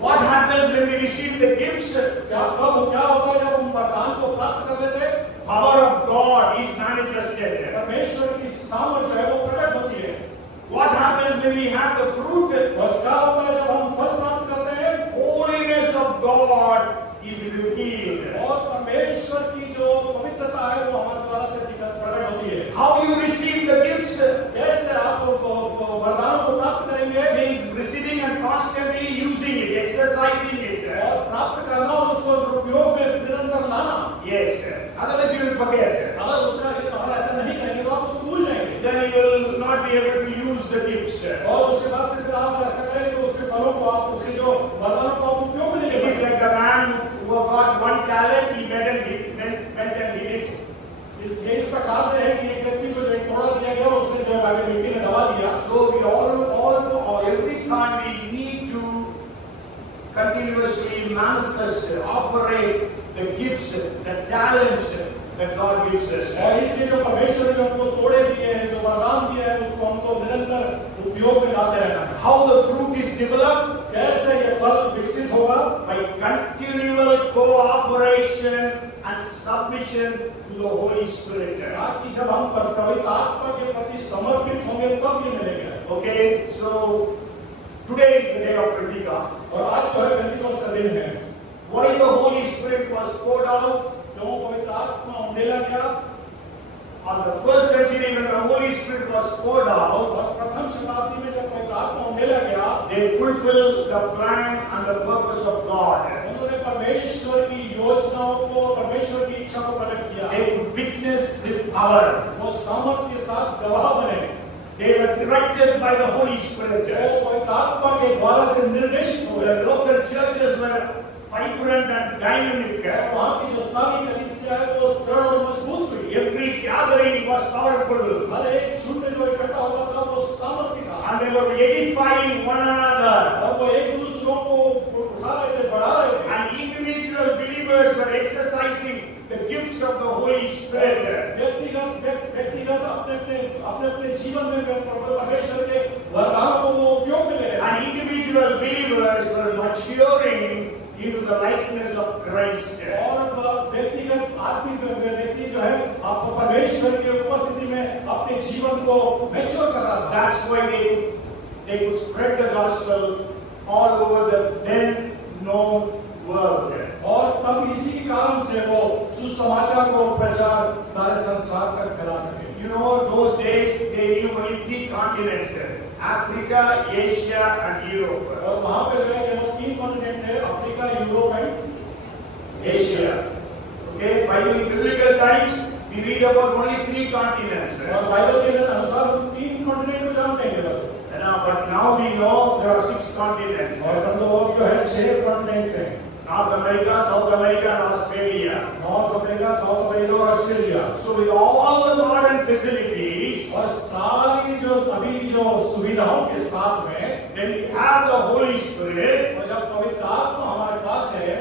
What happens when we receive the gifts? क्या होता है जब हम वरदान को प्राप्त कर लेते हैं? Power of God is manifested. परमेश्वर की सामर्थ जो है वो प्रकट होती है। What happens when we have the fruit? और क्या होता है जब हम फल प्राप्त करते हैं? Holiness of God is revealed. और परमेश्वर की जो पवित्रता है वो हमारे द्वारा से प्रकट होती है। How you receive the gifts? कैसे आप वरदानों को प्राप्त करेंगे? Means receiving and constantly using it, exercising it. और प्राप्त करना और उसको उपयोग में निरंतर लाना। Yes. Otherwise you will forget. अगर उसका अगर ऐसा नहीं करेंगे तो आप उसको भूल जाएंगे। Then you will not be able to use the gifts. और उसके बाद से फिर आप ऐसा करेंगे तो उसके फलों को आप उसके जो वरदानों को आप उपयोग में नहीं It ले is like the man who got one talent, he went and hid it. इस प्रकार से है कि एक व्यक्ति को जो एक थोड़ा दिया गया उसने जो है आगे मिट्टी में दबा दिया। So we all every time we need to continuously manifest, operate the gifts, the talents that God gives us. और इसलिए जो परमेश्वर ने हमको तोड़े दिए हैं, जो वरदान दिए हैं, उसको हमको निरंतर उपयोग में लाते रहना है। How the fruit is developed? कैसे ये फल विकसित होगा? By continual cooperation and submission to the Holy Spirit. ताकि जब हम पवित्र आत्मा के प्रति समर्पित होंगे तब ये मिलेगा। Okay, so today is the day of Pentecost. और आज जो है पेंटिकोस्ट का दिन है। Why the Holy Spirit was poured out? क्यों पवित्र आत्मा उंडेला गया? On the first century when the Holy Spirit was poured out, और प्रथम शताब्दी में जब पवित्र आत्मा उंडेला गया, they fulfilled the plan and the purpose of God. उन्होंने परमेश्वर की योजनाओं को, परमेश्वर की इच्छा को प्रकट किया। They could witness with power. वो सामर्थ के साथ गवाह बने। They were directed by the Holy Spirit. वो पवित्र आत्मा के द्वारा से निर्देशित हुए। The local churches were vibrant and dynamic. और वहाँ की जो स्थानीय कलीसिया है वो दृढ़ और मजबूत हुई। Every gathering was powerful. हर एक झुंड में जो इकट्ठा होता था वो सामर्थी था। And they were edifying one another. और वो एक दूसरों को उठा रहे थे, बढ़ा रहे थे। And individual believers were exercising the gifts of the Holy Spirit. व्यक्तिगत अपने जीवन में परमेश्वर के वरदानों को वो उपयोग में ले रहे थे। And individual believers were maturing into the likeness of Christ. और व्यक्तिगत आत्मिक व्यक्ति जो है आप परमेश्वर की उपस्थिति में अपने जीवन को मैच्योर कर रहा था। That's why they could spread the gospel all over the then known world. और तब इसी कारण से वो सुसमाचार को प्रचार सारे संसार तक फैला सके। You know, those days they knew only 3 continents: Africa, Asia, and Europe. और वहाँ पे जो है केवल 3 कॉन्टिनेंट थे, Africa, Europe and Asia. Okay, biblical times we read about only 3 continents. और बाइबल के अनुसार 3 कॉन्टिनेंट को जानते हैं केवल। But now we know there are 6 continents. और परंतु अब जो है 6 कॉन्टिनेंट्स हैं। North America, South America, and Australia. North America, south America और Australia. So with all the modern facilities, और सारी जो अभी जो सुविधाओं के साथ में, then we have the Holy Spirit. और जब पवित्र आत्मा हमारे पास है,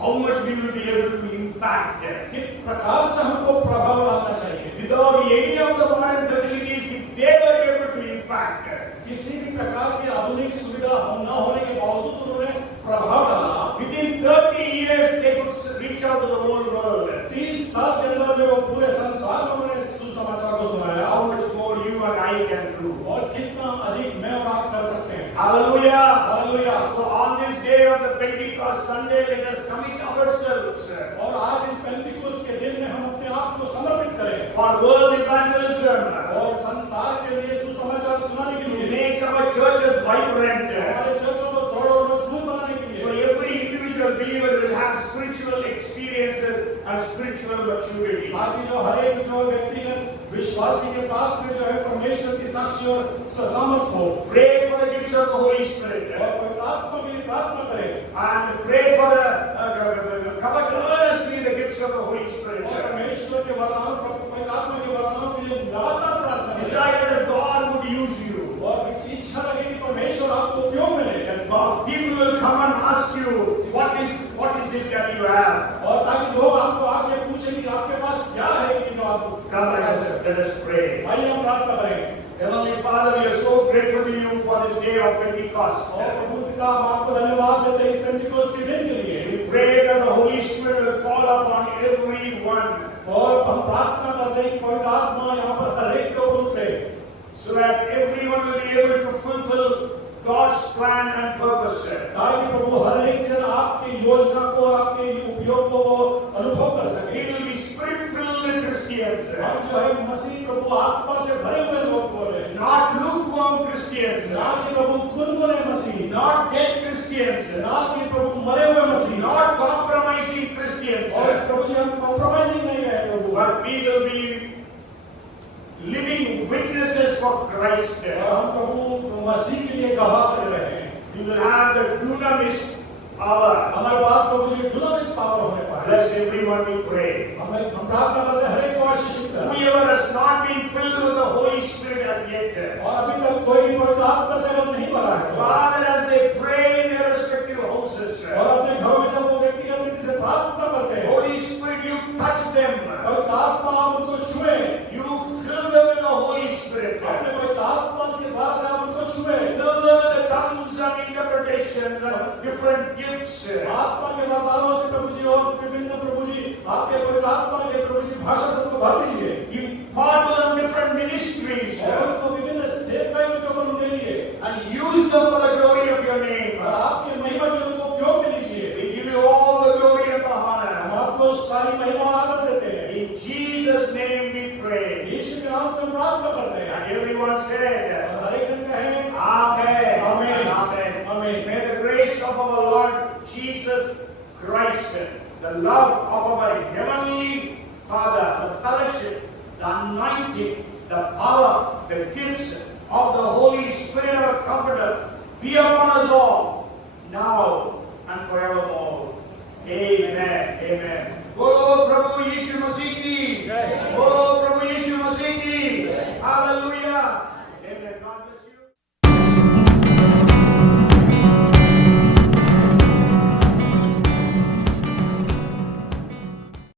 How much we will be able to impact them. किस प्रकार से हमको प्रभाव डालना चाहिए। Without any of the modern facilities, if they were able to impact, किसी भी प्रकार की आधुनिक सुविधा हम न होने के बावजूद उन्होंने प्रभाव डाला। within 30 years they could reach out to the whole world. 30 साल के अंदर में वो पूरे संसार में उन्होंने सुसमाचार को सुनाया। How much more you and I can do. और कितना अधिक मैं और आप कर सकते हैं। Hallelujah. Hallelujah. So on this day of the Pentecost Sunday, let us commit ourselves और आज इस पेंटिकोस्ट के दिन में हम अपने आप को समर्पित करें for world evangelism. और संसार के लिए सुसमाचार सुनाने के लिए, Make our churches vibrant. हमारे चर्चों को दृढ़ और मजबूत बनाने के So लिए, every individual believer will have spiritual experiences and spiritual maturity. ताकि जो हर एक जो व्यक्तिगत विश्वासी के पास में जो है परमेश्वर की साक्षी और सामर्थ हो। Pray for the gifts of the Holy Spirit. और पवित्र आत्मा के लिए प्रार्थना करें And pray for the covet earnestly the gifts of the Holy Spirit. और परमेश्वर के वरदान, पवित्र आत्मा के वरदानों के लिए लगातार प्रार्थना करें Desire that God would use you. और इच्छा रखें कि परमेश्वर आपको उपयोग में ले। That God, people will come and ask you, what is it that you have? और ताकि लोग आपको आके पूछें कि आपके पास क्या है कि जो आप Come, let us pray. आइए हम प्रार्थना करें। Heavenly Father, we are so grateful to you for this day of Pentecost. और प्रभु पिता, हम आपको धन्यवाद देते हैं इस पेंटिकोस्ट के दिन के लिए। We pray that the Holy Spirit will fall upon everyone, और हम प्रार्थना करते हैं कि पवित्र आत्मा यहाँ पर हर एक के ऊपर उतरे, so that everyone will be able to fulfill God's plan and purpose. ताकि प्रभु हर एक जन आपकी योजना को, आपके उपयोग को वो अनुभव कर सके। We will be spirit-filled Christians, हम जो है मसीह प्रभु आत्मा से भरे हुए लोग बोले, not lukewarm Christians, ना कि प्रभु गुनगुने मसीह, not dead Christians, ना कि प्रभु मरे हुए मसीह, not compromising Christians, और प्रभु जी हम कॉम्प्रोमाइजिंग नहीं है प्रभु, but we will be living witnesses for Christ. और हम प्रभु मसीह के लिए गवाह कर रहे हैं। We will have the dunamis power. हमारे पास प्रभु जी दुनामिस पावर होने पाए। Bless everyone, we pray. हम प्रार्थना करते हैं हर एक को आशीषित करें। Whoever has not been filled with the Holy Spirit as yet, और अभी तक कोई पवित्र आत्मा से हम नहीं भरा है। Father, as they pray in their respective houses, और अपने घरों में जब वो व्यक्तिगत रीति से प्रार्थना करते हैं, Holy Spirit, you touch them. पवित्र आत्मा आप उनको छुए, You fill them with the Holy Spirit. अपने पवित्र आत्मा के द्वारा से आप उनको छुए, Fill them with the tongues and interpretations and different gifts. आत्मा के वरदानों से प्रभु जी और विभिन्न प्रभु जी आपके पवित्र आत्मा के प्रभु जी भाषा से उनको भर दीजिए, Impart to them different ministries. और उनको विभिन्न सेवकाइयों के ऊपर the love of our Heavenly Father, the fellowship, the anointing, the power, the gifts of the Holy Spirit, our Comforter, be upon us all, now